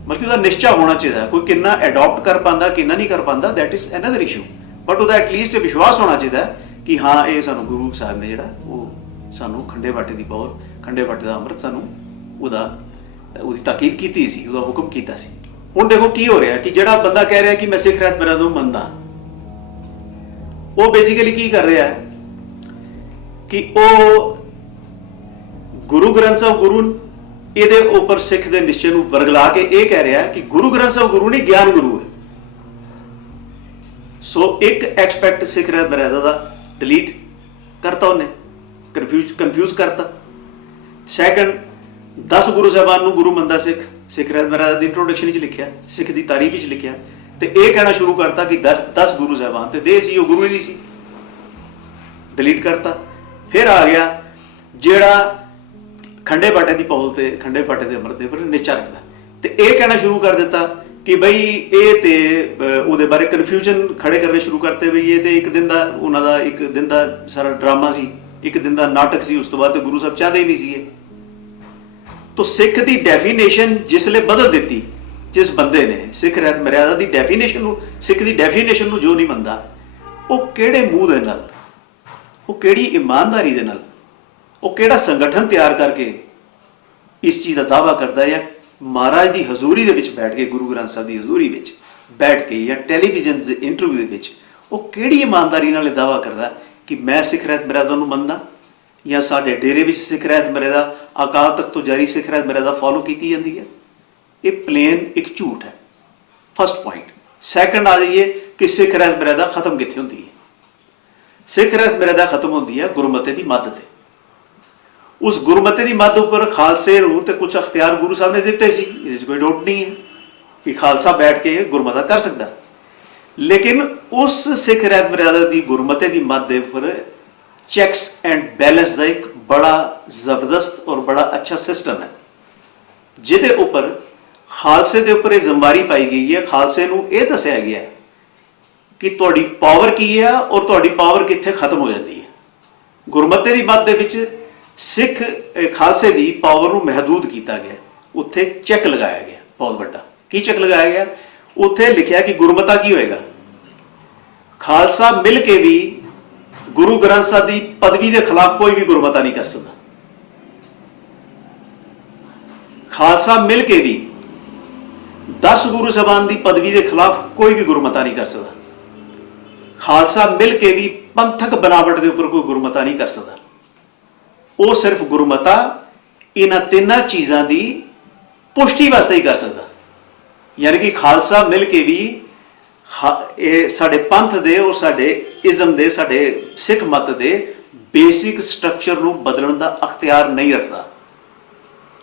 ਬਲਕਿ ਉਹਦਾ ਨਿਸ਼ਚਾ ਹੋਣਾ ਚਾਹੀਦਾ। ਕੋਈ ਕਿੰਨਾ ਅਡਾਪਟ ਕਰ ਪਾਉਂਦਾ, ਕਿੰਨਾ ਨਹੀਂ ਕਰ ਪਾਉਂਦਾ, that is another issue, but ਉਹਦਾ ਐਟਲੀਸਟ ਇਹ ਵਿਸ਼ਵਾਸ ਹੋਣਾ ਚਾਹੀਦਾ ਕਿ ਹਾਂ ਇਹ ਸਾਨੂੰ ਗੁਰੂ ਸਾਹਿਬ ਨੇ ਜਿਹੜਾ ਉਹ ਸਾਨੂੰ ਖੰਡੇ ਬਾਟੇ ਦੀ ਪਹੁਲ, ਖੰਡੇ ਬਾਟੇ ਦਾ ਅੰਮ੍ਰਿਤ ਸਾਨੂੰ ਉਹਦੀ ਤਾਕੀਦ ਕੀਤੀ ਸੀ, ਉਹਦਾ ਹੁਕਮ ਕੀਤਾ ਸੀ। ਹੁਣ ਦੇਖੋ ਕੀ ਹੋ ਰਿਹਾ ਕਿ ਜਿਹੜਾ ਬੰਦਾ ਕਹਿ ਰਿਹਾ ਕਿ ਮੈਂ ਸਿੱਖ ਰਹਿਤ ਮਰਿਆਦਾ ਨੂੰ ਮੰਨਦਾ, ਉਹ ਬੇਸਿਕਲੀ ਕੀ ਕਰ ਰਿਹਾ ਹੈ ਕਿ ਉਹ ਗੁਰੂ ਗ੍ਰੰਥ ਸਾਹਿਬ ਗੁਰੂ, ਇਹਦੇ ਉੱਪਰ ਸਿੱਖ ਦੇ ਨਿਸ਼ਚੇ ਨੂੰ ਵਰਗਲਾ ਕੇ ਇਹ ਕਹਿ ਰਿਹਾ ਕਿ ਗੁਰੂ ਗ੍ਰੰਥ ਸਾਹਿਬ ਗੁਰੂ ਨਹੀਂ, ਗਿਆਨ ਗੁਰੂ ਹੈ। ਸੋ ਇੱਕ ਐਸਪੈਕਟ ਸਿੱਖ ਰਹਿਤ ਮਰਿਆਦਾ ਦਾ ਡਿਲੀਟ ਕਰਤਾ ਉਹਨੇ, ਕਨਫਿਊਜ਼ ਕਰਤਾ। ਸੈਕੰਡ, 10 ਗੁਰੂ ਸਾਹਿਬਾਨ ਨੂੰ ਗੁਰੂ ਮੰਨਦਾ ਸਿੱਖ, ਸਿੱਖ ਰਹਿਤ ਮਰਿਆਦਾ ਦੀ ਇੰਟਰੋਡਕਸ਼ਨ ਵਿੱਚ ਲਿਖਿਆ, ਸਿੱਖ ਦੀ ਤਾਰੀਫ ਵਿੱਚ ਲਿਖਿਆ, ਤੇ ਇਹ ਕਹਿਣਾ ਸ਼ੁਰੂ ਕਰਤਾ ਕਿ 10 ਗੁਰੂ ਸਾਹਿਬਾਨ ਤੇ ਦੇ ਸੀ, ਉਹ ਗੁਰੂ ਹੀ ਨਹੀਂ ਸੀ, ਡਿਲੀਟ ਕਰਤਾ। ਫਿਰ ਆ ਗਿਆ ਜਿਹੜਾ ਖੰਡੇ ਬਾਟੇ ਦੀ ਪਹੁਲ ਤੇ ਖੰਡੇ ਬਾਟੇ ਦੇ ਅੰਮ੍ਰਿਤ ਦੇ ਉੱਪਰ ਨਿਸ਼ਚਾ ਰੱਖਦਾ, ਤੇ ਇਹ ਕਹਿਣਾ ਸ਼ੁਰੂ ਕਰ ਦਿੱਤਾ ਕਿ ਬਈ ਇਹ ਤੇ ਉਹਦੇ ਬਾਰੇ ਕਨਫਿਊਜ਼ਨ ਖੜੇ ਕਰਨੇ ਸ਼ੁਰੂ ਕਰਤੇ ਬਈ ਇਹ ਤੇ ਇੱਕ ਦਿਨ ਦਾ ਉਹਨਾਂ ਦਾ ਇੱਕ ਦਿਨ ਦਾ ਸਾਰਾ ਡਰਾਮਾ ਸੀ, ਇੱਕ ਦਿਨ ਦਾ ਨਾਟਕ ਸੀ, ਉਸ ਤੋਂ ਬਾਅਦ ਤੇ ਗੁਰੂ ਸਾਹਿਬ ਚਾਹਦੇ ਹੀ ਨਹੀਂ ਸੀ ਇਹ। ਤੋ ਸਿੱਖ ਦੀ ਡੈਫੀਨੇਸ਼ਨ ਜਿਸਲੇ ਬਦਲ ਦਿੱਤੀ, ਜਿਸ ਬੰਦੇ ਨੇ ਸਿੱਖ ਰਹਿਤ ਮਰਿਆਦਾ ਦੀ ਡੈਫੀਨੇਸ਼ਨ ਨੂੰ, ਸਿੱਖ ਦੀ ਡੈਫੀਨੇਸ਼ਨ ਨੂੰ ਜੋ ਨਹੀਂ ਮੰਨਦਾ, ਉਹ ਕਿਹੜੇ ਮੂੰਹ ਦੇ ਨਾਲ, ਉਹ ਕਿਹੜੀ ਇਮਾਨਦਾਰੀ ਦੇ ਨਾਲ, ਉਹ ਕਿਹੜਾ ਸੰਗਠਨ ਤਿਆਰ ਕਰਕੇ ਇਸ ਚੀਜ਼ ਦਾ ਦਾਅਵਾ ਕਰਦਾ ਹੈ, ਜਾਂ ਮਹਾਰਾਜ ਦੀ ਹਜ਼ੂਰੀ ਦੇ ਵਿੱਚ ਬੈਠ ਕੇ, ਗੁਰੂ ਗ੍ਰੰਥ ਸਾਹਿਬ ਦੀ ਹਜ਼ੂਰੀ ਵਿੱਚ ਬੈਠ ਕੇ, ਜਾਂ ਟੈਲੀਵਿਜ਼ਨ ਦੇ ਇੰਟਰਵਿਊ ਦੇ ਵਿੱਚ ਉਹ ਕਿਹੜੀ ਇਮਾਨਦਾਰੀ ਨਾਲ ਇਹ ਦਾਅਵਾ ਕਰਦਾ ਕਿ ਮੈਂ ਸਿੱਖ ਰਹਿਤ ਮਰਿਆਦਾ ਨੂੰ ਮੰਨਦਾ, ਜਾਂ ਸਾਡੇ ਡੇਰੇ ਵਿੱਚ ਸਿੱਖ ਰਹਿਤ ਮਰਿਆਦਾ, ਅਕਾਲ ਤਖਤ ਤੋਂ ਜਾਰੀ ਸਿੱਖ ਰਹਿਤ ਮਰਿਆਦਾ ਫੋਲੋ ਕੀਤੀ ਜਾਂਦੀ ਹੈ। ਇਹ ਪਲੇਨ ਇੱਕ ਝੂਠ ਹੈ, ਫਸਟ ਪੁਆਇੰਟ। ਸੈਕੰਡ ਆ ਜਾਈਏ ਕਿ ਸਿੱਖ ਰਹਿਤ ਮਰਿਆਦਾ ਖਤਮ ਕਿੱਥੇ ਹੁੰਦੀ ਹੈ। ਸਿੱਖ ਰਹਿਤ ਮਰਿਆਦਾ ਖਤਮ ਹੁੰਦੀ ਹੈ ਗੁਰਮਤਿ ਦੀ ਮੱਧ ਤੇ। ਉਸ ਗੁਰਮਤਿ ਦੀ ਮੱਦ ਉੱਪਰ ਖਾਲਸੇ ਨੂੰ ਤੇ ਕੁਝ ਅਖਤਿਆਰ ਗੁਰੂ ਸਾਹਿਬ ਨੇ ਦਿੱਤੇ ਸੀ, ਇਹਦੇ 'ਚ ਕੋਈ ਡਾਊਟ ਨਹੀਂ ਹੈ ਕਿ ਖਾਲਸਾ ਬੈਠ ਕੇ ਗੁਰਮਤਾ ਕਰ ਸਕਦਾ। ਲੇਕਿਨ ਉਸ ਸਿੱਖ ਰਹਿਤ ਮਰਿਆਦਾ ਦੀ ਗੁਰਮਤਿ ਦੀ ਮੱਦ ਦੇ ਉੱਪਰ ਚੈਕਸ ਐਂਡ ਬੈਲੈਂਸ ਦਾ ਇੱਕ ਬੜਾ ਜ਼ਬਰਦਸਤ ਔਰ ਬੜਾ ਅੱਛਾ ਸਿਸਟਮ ਹੈ, ਜਿਹਦੇ ਉੱਪਰ ਖਾਲਸੇ ਦੇ ਉੱਪਰ ਇਹ ਜ਼ਿੰਮੇਵਾਰੀ ਪਾਈ ਗਈ ਹੈ। ਖਾਲਸੇ ਨੂੰ ਇਹ ਦੱਸਿਆ ਗਿਆ ਕਿ ਤੁਹਾਡੀ ਪਾਵਰ ਕੀ ਹੈ ਔਰ ਤੁਹਾਡੀ ਪਾਵਰ ਕਿੱਥੇ ਖਤਮ ਹੋ ਜਾਂਦੀ ਹੈ। ਗੁਰਮਤਿ ਦੀ ਮੱਦ ਦੇ ਵਿੱਚ ਸਿੱਖ ਖਾਲਸੇ ਦੀ ਪਾਵਰ ਨੂੰ ਮਹਦੂਦ ਕੀਤਾ ਗਿਆ, ਉੱਥੇ ਚੈੱਕ ਲਗਾਇਆ ਗਿਆ ਬਹੁਤ ਵੱਡਾ। ਕੀ ਚੈੱਕ ਲਗਾਇਆ ਗਿਆ? ਉੱਥੇ ਲਿਖਿਆ ਕਿ ਗੁਰਮਤਾ ਕੀ ਹੋਏਗਾ, ਖਾਲਸਾ ਮਿਲ ਕੇ ਵੀ ਗੁਰੂ ਗ੍ਰੰਥ ਸਾਹਿਬ ਦੀ ਪਦਵੀ ਦੇ ਖਿਲਾਫ ਕੋਈ ਵੀ ਗੁਰਮਤਾ ਨਹੀਂ ਕਰ ਸਕਦਾ। ਖਾਲਸਾ ਮਿਲ ਕੇ ਵੀ 10 ਗੁਰੂ ਸਾਹਿਬਾਨ ਦੀ ਪਦਵੀ ਦੇ ਖਿਲਾਫ ਕੋਈ ਵੀ ਗੁਰਮਤਾ ਨਹੀਂ ਕਰ ਸਕਦਾ। ਖਾਲਸਾ ਮਿਲ ਕੇ ਵੀ ਪੰਥਕ ਬਨਾਵਟ ਦੇ ਉੱਪਰ ਕੋਈ ਗੁਰਮਤਾ ਨਹੀਂ ਕਰ ਸਕਦਾ। ਉਹ ਸਿਰਫ ਗੁਰਮਤਾ ਇਹਨਾਂ ਤਿੰਨਾਂ ਚੀਜ਼ਾਂ ਦੀ ਪੁਸ਼ਟੀ ਵਾਸਤੇ ਹੀ ਕਰ ਸਕਦਾ। ਯਾਨੀ ਕਿ ਖਾਲਸਾ ਮਿਲ ਕੇ ਵੀ ਇਹ ਸਾਡੇ ਪੰਥ ਦੇ ਔਰ ਸਾਡੇ ਇਜ਼ਮ ਦੇ, ਸਾਡੇ ਸਿੱਖ ਮਤ ਦੇ ਬੇਸਿਕ ਸਟਰਕਚਰ ਨੂੰ ਬਦਲਣ ਦਾ ਅਖਤਿਆਰ ਨਹੀਂ ਰੱਖਦਾ।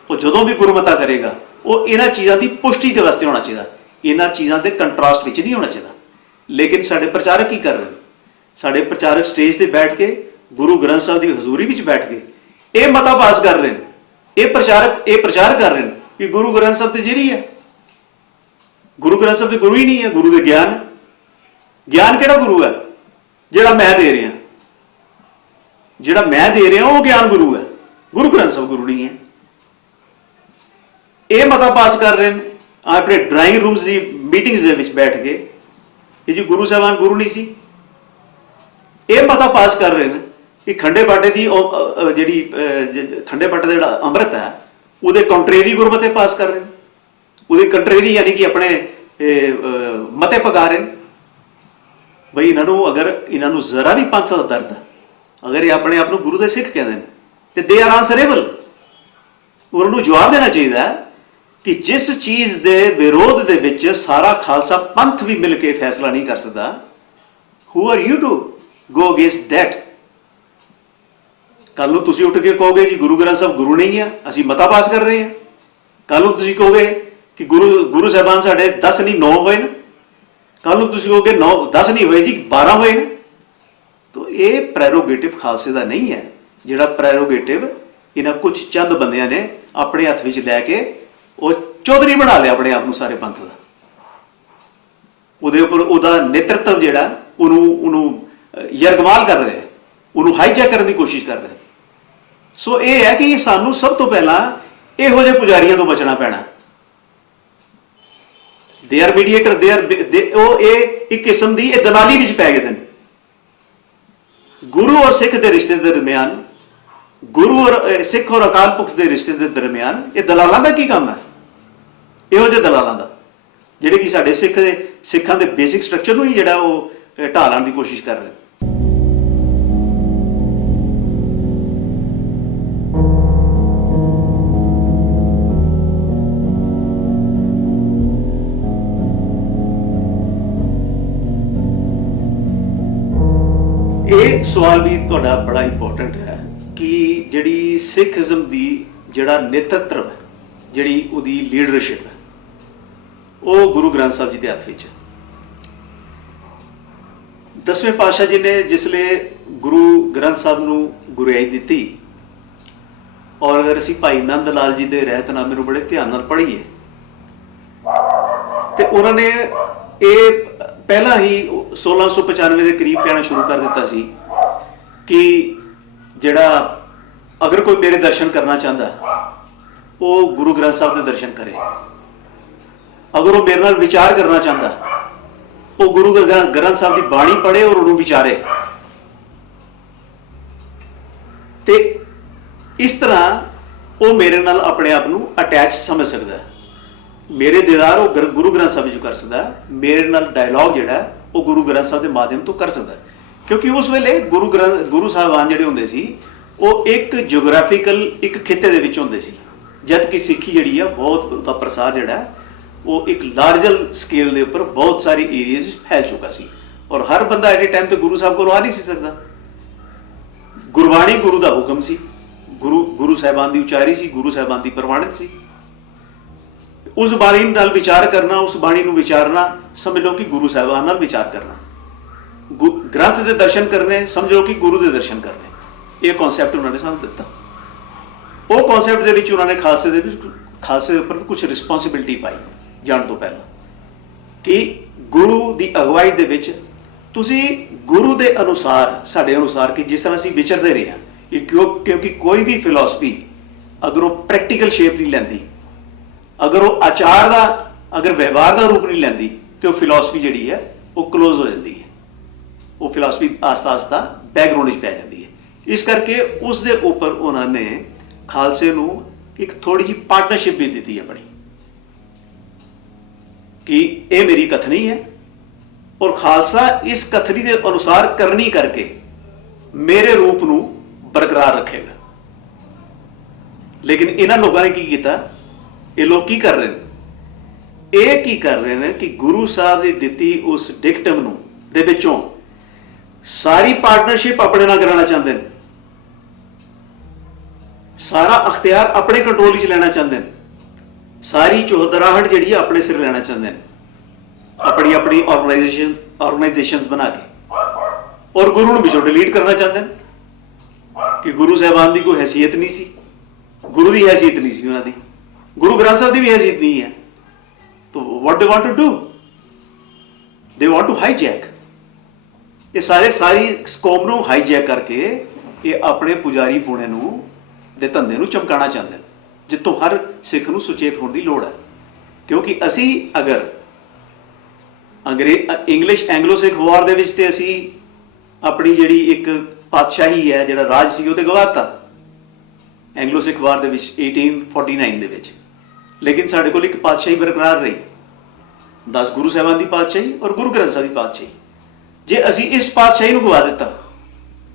ਉਹ ਜਦੋਂ ਵੀ ਗੁਰਮਤਾ ਕਰੇਗਾ ਉਹ ਇਹਨਾਂ ਚੀਜ਼ਾਂ ਦੀ ਪੁਸ਼ਟੀ ਦੇ ਵਾਸਤੇ ਹੋਣਾ ਚਾਹੀਦਾ, ਇਹਨਾਂ ਚੀਜ਼ਾਂ ਦੇ ਕੰਟਰਾਸਟ ਵਿੱਚ ਨਹੀਂ ਹੋਣਾ ਚਾਹੀਦਾ। ਲੇਕਿਨ ਸਾਡੇ ਪ੍ਰਚਾਰਕ ਕੀ ਕਰ ਰਹੇ ਨੇ? ਸਾਡੇ ਪ੍ਰਚਾਰਕ ਸਟੇਜ ਤੇ ਬੈਠ ਕੇ ਗੁਰੂ ਗ੍ਰੰਥ ਸਾਹਿਬ ਦੀ ਹਜ਼ੂਰੀ ਵਿੱਚ ਬੈਠ ਕੇ ਇਹ ਮਤਾ ਪਾਸ ਕਰ ਰਹੇ ਨੇ, ਇਹ ਪ੍ਰਚਾਰ ਕਰ ਰਹੇ ਨੇ ਕਿ ਗੁਰੂ ਗ੍ਰੰਥ ਸਾਹਿਬ ਤੇ ਜਿਹੜੀ ਹੈ। ਗੁਰੂ ਗ੍ਰੰਥ ਸਾਹਿਬ ਦੇ ਗੁਰੂ ਹੀ ਨਹੀਂ ਹੈ, ਗੁਰੂ ਦੇ ਗਿਆਨ ਹੈ। ਗਿਆਨ ਕਿਹੜਾ ਗੁਰੂ ਹੈ? ਜਿਹੜਾ ਮੈਂ ਦੇ ਰਿਹਾ, ਜਿਹੜਾ ਮੈਂ ਦੇ ਰਿਹਾ ਉਹ ਗਿਆਨ ਗੁਰੂ ਹੈ, ਗੁਰੂ ਗ੍ਰੰਥ ਸਾਹਿਬ ਗੁਰੂ ਨਹੀਂ ਹੈ। ਇਹ ਮਤਾ ਪਾਸ ਕਰ ਰਹੇ ਨੇ ਆਪਣੇ ਡਰਾਇੰਗ ਰੂਮਸ ਦੀ ਮੀਟਿੰਗਸ ਦੇ ਵਿੱਚ ਬੈਠ ਕੇ ਕਿ ਜੀ ਗੁਰੂ ਸਾਹਿਬਾਨ ਗੁਰੂ ਨਹੀਂ ਸੀ। ਇਹ ਮਤਾ ਪਾਸ ਕਰ ਰਹੇ ਨੇ ਕਿ ਖੰਡੇ ਬਾਟੇ ਦੀ ਜਿਹੜੀ ਖੰਡੇ ਬਾਟੇ ਦਾ ਜਿਹੜਾ ਅੰਮ੍ਰਿਤ ਹੈ ਉਹਦੇ ਕੰਟਰੇਰੀ ਗੁਰਮਤੇ ਪਾਸ ਕਰ ਰਹੇ ਨੇ, ਉਹਦੇ ਕੰਟਰੇਰੀ ਯਾਨੀ ਕਿ ਆਪਣੇ ਮਤੇ ਪਗਾ ਰਹੇ ਨੇ। ਬਈ ਇਹਨਾਂ ਨੂੰ ਜ਼ਰਾ ਵੀ ਪੰਥ ਦਾ ਦਰਦ, ਅਗਰ ਇਹ ਆਪਣੇ ਆਪ ਨੂੰ ਗੁਰੂ ਦੇ ਸਿੱਖ ਕਹਿੰਦੇ ਨੇ ਤੇ ਦੇ ਆਰ ਆਨਸਰੇਬਲ। ਉਹਨਾਂ ਨੂੰ ਜਵਾਬ ਦੇਣਾ ਚਾਹੀਦਾ ਕਿ ਜਿਸ ਚੀਜ਼ ਦੇ ਵਿਰੋਧ ਦੇ ਵਿੱਚ ਸਾਰਾ ਖਾਲਸਾ ਪੰਥ ਵੀ ਮਿਲ ਕੇ ਫੈਸਲਾ ਨਹੀਂ ਕਰ ਸਕਦਾ, who are you to go against that. ਕੱਲ ਨੂੰ ਤੁਸੀਂ ਉੱਠ ਕੇ ਕਹੋਗੇ ਜੀ ਗੁਰੂ ਗ੍ਰੰਥ ਸਾਹਿਬ ਗੁਰੂ ਨਹੀਂ ਹੈ, ਅਸੀਂ ਮਤਾ ਪਾਸ ਕਰ ਰਹੇ ਹਾਂ। ਕੱਲ ਨੂੰ ਤੁਸੀਂ ਕਹੋਗੇ ਕਿ ਗੁਰੂ ਸਾਹਿਬਾਨ ਸਾਡੇ 10 ਨਹੀਂ 9 ਹੋਏ ਨੇ। ਕੱਲ ਨੂੰ ਤੁਸੀਂ ਕਹੋਗੇ 10 ਨਹੀਂ ਹੋਏ ਜੀ 12 ਹੋਏ ਨੇ। ਤਾਂ ਇਹ ਪ੍ਰੈਰੋਗੇਟਿਵ ਖਾਲਸੇ ਦਾ ਨਹੀਂ ਹੈ, ਜਿਹੜਾ ਪ੍ਰੈਰੋਗੇਟਿਵ ਇਹਨਾਂ ਕੁਝ ਚੰਦ ਬੰਦਿਆਂ ਨੇ ਆਪਣੇ ਹੱਥ ਵਿੱਚ ਲੈ ਕੇ ਉਹ ਚੌਧਰੀ ਬਣਾ ਲਿਆ ਆਪਣੇ ਆਪ ਨੂੰ ਸਾਰੇ ਪੰਥ ਦਾ। ਉਹਦੇ ਉੱਪਰ ਉਹਦਾ ਨੇਤਰਤਵ ਜਿਹੜਾ ਉਹਨੂੰ ਯਰਗਮਾਲ ਕਰ ਰਿਹਾ, ਉਹਨੂੰ ਹਾਈਜੈਕ ਕਰਨ ਦੀ ਕੋਸ਼ਿਸ਼ ਕਰ ਰਿਹਾ। ਸੋ ਇਹ ਹੈ ਕਿ ਸਾਨੂੰ ਸਭ ਤੋਂ ਪਹਿਲਾਂ ਇਹੋ ਜਿਹੇ ਪੁਜਾਰੀਆਂ ਤੋਂ ਬਚਣਾ ਪੈਣਾ। ਦੇ ਆਰ ਮੀਡੀਏਟਰ, ਉਹ ਇਹ ਇੱਕ ਕਿਸਮ ਦੀ ਇਹ ਦਲਾਲੀ ਵਿੱਚ ਪੈ ਗਏ ਨੇ। ਗੁਰੂ ਔਰ ਸਿੱਖ ਦੇ ਰਿਸ਼ਤੇ ਦੇ ਦਰਮਿਆਨ, ਗੁਰੂ ਔਰ ਸਿੱਖ ਔਰ ਅਕਾਲ ਪੁਰਖ ਦੇ ਰਿਸ਼ਤੇ ਦੇ ਦਰਮਿਆਨ ਇਹ ਦਲਾਲਾਂ ਦਾ ਕੀ ਕੰਮ ਹੈ? ਇਹੋ ਜਿਹੇ ਦਲਾਲਾਂ ਦਾ ਜਿਹੜੇ ਕਿ ਸਾਡੇ ਸਿੱਖਾਂ ਦੇ ਬੇਸਿਕ ਸਟਰਕਚਰ ਨੂੰ ਹੀ ਜਿਹੜਾ ਉਹ ਢਾਹ ਲਾਉਣ ਦੀ ਕੋਸ਼ਿਸ਼ ਕਰ ਰਹੇ। ਇਹ ਸਵਾਲ ਵੀ ਤੁਹਾਡਾ ਬੜਾ ਇੰਪੋਰਟੈਂਟ ਹੈ ਕਿ ਜਿਹੜੀ ਸਿੱਖੀਜ਼ਮ ਦੀ ਜਿਹੜਾ ਨੇਤਰਤਵ ਹੈ, ਜਿਹੜੀ ਉਹਦੀ ਲੀਡਰਸ਼ਿਪ ਹੈ, ਉਹ ਗੁਰੂ ਗ੍ਰੰਥ ਸਾਹਿਬ ਜੀ ਦੇ ਹੱਥ ਵਿੱਚ ਹੈ। 10ਵੇਂ ਪਾਤਸ਼ਾਹ ਜੀ ਨੇ ਜਿਸਲੇ ਗੁਰੂ ਗ੍ਰੰਥ ਸਾਹਿਬ ਨੂੰ ਗੁਰਿਆਈ ਦਿੱਤੀ, ਔਰ ਅਗਰ ਅਸੀਂ ਭਾਈ ਨੰਦ ਲਾਲ ਜੀ ਦੇ ਰਹਿਤਨਾਮੇ ਨੂੰ ਬੜੇ ਧਿਆਨ ਨਾਲ ਪੜ੍ਹੀਏ ਤੇ ਉਹਨਾਂ ਨੇ ਇਹ ਪਹਿਲਾਂ ਹੀ 1695 ਦੇ ਕਰੀਬ ਕਹਿਣਾ ਸ਼ੁਰੂ ਕਰ ਦਿੱਤਾ ਸੀ ਕਿ ਜਿਹੜਾ ਅਗਰ ਕੋਈ ਮੇਰੇ ਦਰਸ਼ਨ ਕਰਨਾ ਚਾਹੁੰਦਾ ਉਹ ਗੁਰੂ ਗ੍ਰੰਥ ਸਾਹਿਬ ਦੇ ਦਰਸ਼ਨ ਕਰੇ। ਅਗਰ ਉਹ ਮੇਰੇ ਨਾਲ ਵਿਚਾਰ ਕਰਨਾ ਚਾਹੁੰਦਾ ਉਹ ਗੁਰੂ ਗ੍ਰੰਥ ਸਾਹਿਬ ਦੀ ਬਾਣੀ ਪੜ੍ਹੇ ਔਰ ਉਹਨੂੰ ਵਿਚਾਰੇ। ਤੇ ਇਸ ਤਰ੍ਹਾਂ ਉਹ ਮੇਰੇ ਨਾਲ ਆਪਣੇ ਆਪ ਨੂੰ ਅਟੈਚ ਸਮਝ ਸਕਦਾ, ਮੇਰੇ ਦੀਦਾਰ ਉਹ ਗੁਰੂ ਗ੍ਰੰਥ ਸਾਹਿਬ ਵਿੱਚ ਕਰ ਸਕਦਾ, ਮੇਰੇ ਨਾਲ ਡਾਇਲੌਗ ਜਿਹੜਾ ਉਹ ਗੁਰੂ ਗ੍ਰੰਥ ਸਾਹਿਬ ਦੇ ਮਾਧਿਅਮ ਤੋਂ ਕਰ ਸਕਦਾ। ਕਿਉਂਕਿ ਉਸ ਵੇਲੇ ਗੁਰੂ ਸਾਹਿਬਾਨ ਜਿਹੜੇ ਹੁੰਦੇ ਸੀ ਉਹ ਇੱਕ ਜਿਓਗ੍ਰਾਫੀਕਲ ਇੱਕ ਖਿੱਤੇ ਦੇ ਵਿੱਚ ਹੁੰਦੇ ਸੀ, ਜਦ ਕਿ ਸਿੱਖੀ ਜਿਹੜੀ ਆ ਬਹੁਤ ਉਹਦਾ ਪ੍ਰਸਾਰ ਜਿਹੜਾ ਉਹ ਇੱਕ ਲਾਰਜਰ ਸਕੇਲ ਦੇ ਉੱਪਰ ਬਹੁਤ ਸਾਰੇ ਏਰੀਆਜ਼ ਵਿੱਚ ਫੈਲ ਚੁੱਕਾ ਸੀ। ਔਰ ਹਰ ਬੰਦਾ ਐਟ ਏ ਟਾਈਮ ਤੇ ਗੁਰੂ ਸਾਹਿਬ ਕੋਲ ਆ ਨਹੀਂ ਸੀ ਸਕਦਾ। ਗੁਰਬਾਣੀ ਗੁਰੂ ਦਾ ਹੁਕਮ ਸੀ, ਗੁਰੂ ਸਾਹਿਬਾਨ ਦੀ ਉਚਾਰੀ ਸੀ, ਗੁਰੂ ਸਾਹਿਬਾਨ ਦੀ ਪ੍ਰਵਾਨਿਤ ਸੀ। ਉਸ ਬਾਣੀ ਨਾਲ ਵਿਚਾਰ ਕਰਨਾ, ਉਸ ਬਾਣੀ ਨੂੰ ਵਿਚਾਰਨਾ, ਸਮਝ ਲਓ ਕਿ ਗੁਰੂ ਸਾਹਿਬਾਨ ਨਾਲ ਵਿਚਾਰ ਕਰਨਾ। ਗ੍ਰੰਥ ਦੇ ਦਰਸ਼ਨ ਕਰਨੇ, ਸਮਝ ਲਓ ਕਿ ਗੁਰੂ ਦੇ ਦਰਸ਼ਨ ਕਰਨੇ। ਇਹ ਕਨਸੈਪਟ ਉਹਨਾਂ ਨੇ ਸਾਨੂੰ ਦਿੱਤਾ। ਉਹ ਕਨਸੈਪਟ ਦੇ ਵਿੱਚ ਉਹਨਾਂ ਨੇ ਖਾਲਸੇ ਦੇ ਉੱਪਰ ਕੁਝ ਰਿਸਪੌਂਸਿਬਿਲਿਟੀ ਪਾਈ ਜਾਣ ਤੋਂ ਪਹਿਲਾਂ, ਕਿ ਗੁਰੂ ਦੀ ਅਗਵਾਈ ਦੇ ਵਿੱਚ ਤੁਸੀਂ ਗੁਰੂ ਦੇ ਅਨੁਸਾਰ, ਸਾਡੇ ਅਨੁਸਾਰ, ਕਿ ਜਿਸ ਤਰ੍ਹਾਂ ਅਸੀਂ ਵਿਚਰਦੇ ਰਹੇ ਹਾਂ, ਕਿਉਂਕਿ ਕੋਈ ਵੀ ਫਿਲਾਸਫੀ ਅਗਰ ਉਹ ਪ੍ਰੈਕਟੀਕਲ ਸ਼ੇਪ ਨਹੀਂ ਲੈਂਦੀ, ਅਗਰ ਉਹ ਆਚਾਰ ਦਾ, ਅਗਰ ਵਿਵਹਾਰ ਦਾ ਰੂਪ ਨਹੀਂ ਲੈਂਦੀ, ਤੇ ਉਹ ਫਿਲਾਸਫੀ ਜਿਹੜੀ ਹੈ ਉਹ ਕਲੋਜ਼ ਹੋ ਜਾਂਦੀ ਹੈ। ਉਹ ਫਿਲਾਸਫੀ ਆਸਤਾ ਆਸਤਾ ਬੈਕਗਰਾਊਂਡ 'ਚ ਪੈ ਜਾਂਦੀ ਹੈ। ਇਸ ਕਰਕੇ ਉਸ ਦੇ ਉੱਪਰ ਉਹਨਾਂ ਨੇ ਖਾਲਸੇ ਨੂੰ ਇੱਕ ਥੋੜੀ ਜਿਹੀ ਪਾਰਟਨਰਸ਼ਿਪ ਵੀ ਦਿੱਤੀ ਆਪਣੀ, ਕਿ ਇਹ ਮੇਰੀ ਕਥਨੀ ਹੈ ਔਰ ਖਾਲਸਾ ਇਸ ਕਥਨੀ ਦੇ ਅਨੁਸਾਰ ਕਰਨੀ ਕਰਕੇ ਮੇਰੇ ਰੂਪ ਨੂੰ ਬਰਕਰਾਰ ਰੱਖੇਗਾ। ਲੇਕਿਨ ਇਹਨਾਂ ਲੋਕਾਂ ਨੇ ਕੀ ਕੀਤਾ? ਇਹ ਲੋਕ ਕੀ ਕਰ ਰਹੇ ਨੇ? ਇਹ ਕੀ ਕਰ ਰਹੇ ਨੇ ਕਿ ਗੁਰੂ ਸਾਹਿਬ ਦੀ ਦਿੱਤੀ ਉਸ ਡਿਕਟਮ ਨੂੰ ਦੇ ਵਿੱਚੋਂ ਸਾਰੀ ਪਾਰਟਨਰਸ਼ਿਪ ਆਪਣੇ ਨਾਲ ਕਰਾਉਣਾ ਚਾਹੁੰਦੇ ਨੇ, ਸਾਰਾ ਅਖਤਿਆਰ ਆਪਣੇ ਕੰਟਰੋਲ ਵਿੱਚ ਲੈਣਾ ਚਾਹੁੰਦੇ ਨੇ, ਸਾਰੀ ਚੌਧਰਾਹਟ ਜਿਹੜੀ ਹੈ ਆਪਣੇ ਸਿਰ ਲੈਣਾ ਚਾਹੁੰਦੇ ਨੇ, ਆਪਣੀ ਆਪਣੀ ਆਰਗੇਨਾਈਜੇਸ਼ਨ ਬਣਾ ਕੇ, ਔਰ ਗੁਰੂ ਨੂੰ ਵਿੱਚੋਂ ਡਿਲੀਟ ਕਰਨਾ ਚਾਹੁੰਦੇ ਨੇ ਕਿ ਗੁਰੂ ਸਾਹਿਬਾਨ ਦੀ ਕੋਈ ਹੈਸੀਅਤ ਨਹੀਂ ਸੀ, ਗੁਰੂ ਦੀ ਹੈਸੀਅਤ ਨਹੀਂ ਸੀ ਉਹਨਾਂ ਦੀ, ਗੁਰੂ ਗ੍ਰੰਥ ਸਾਹਿਬ ਦੀ ਵੀ ਹੈਸੀਅਤ ਨਹੀਂ ਹੈ। ਤਾਂ what they want to do? They want to hijack. ਇਹ ਸਾਰੀ ਕੌਮ ਨੂੰ ਹਾਈਜੈਕ ਕਰਕੇ ਇਹ ਆਪਣੇ ਪੁਜਾਰੀ ਪੂਣੇ ਨੂੰ ਦੇ ਧੰਦੇ ਨੂੰ ਚਮਕਾਉਣਾ ਚਾਹੁੰਦੇ ਨੇ, ਜਿੱਥੋਂ ਹਰ ਸਿੱਖ ਨੂੰ ਸੁਚੇਤ ਹੋਣ ਦੀ ਲੋੜ ਹੈ। ਕਿਉਂਕਿ ਅਸੀਂ ਅਗਰ ਇੰਗਲਿਸ਼ ਐਂਗਲੋ ਸਿੱਖ ਵਾਰ ਦੇ ਵਿੱਚ ਤੇ ਅਸੀਂ ਆਪਣੀ ਜਿਹੜੀ ਇੱਕ ਪਾਤਸ਼ਾਹੀ ਹੈ, ਜਿਹੜਾ ਰਾਜ ਸੀ, ਉਹ ਤੇ ਗਵਾਤਾ ਐਂਗਲੋ ਸਿੱਖ ਵਾਰ ਦੇ ਵਿੱਚ 1849 ਦੇ ਵਿੱਚ। ਲੇਕਿਨ ਸਾਡੇ ਕੋਲ ਇੱਕ ਪਾਤਸ਼ਾਹੀ ਬਰਕਰਾਰ ਰਹੀ, 10 ਗੁਰੂ ਸਾਹਿਬਾਨ ਦੀ ਪਾਤਸ਼ਾਹੀ ਔਰ ਗੁਰੂ ਗ੍ਰੰਥ ਸਾਹਿਬ ਦੀ ਪਾਤਸ਼ਾਹੀ। ਜੇ ਅਸੀਂ ਇਸ ਪਾਤਸ਼ਾਹੀ ਨੂੰ ਗਵਾ ਦਿੱਤਾ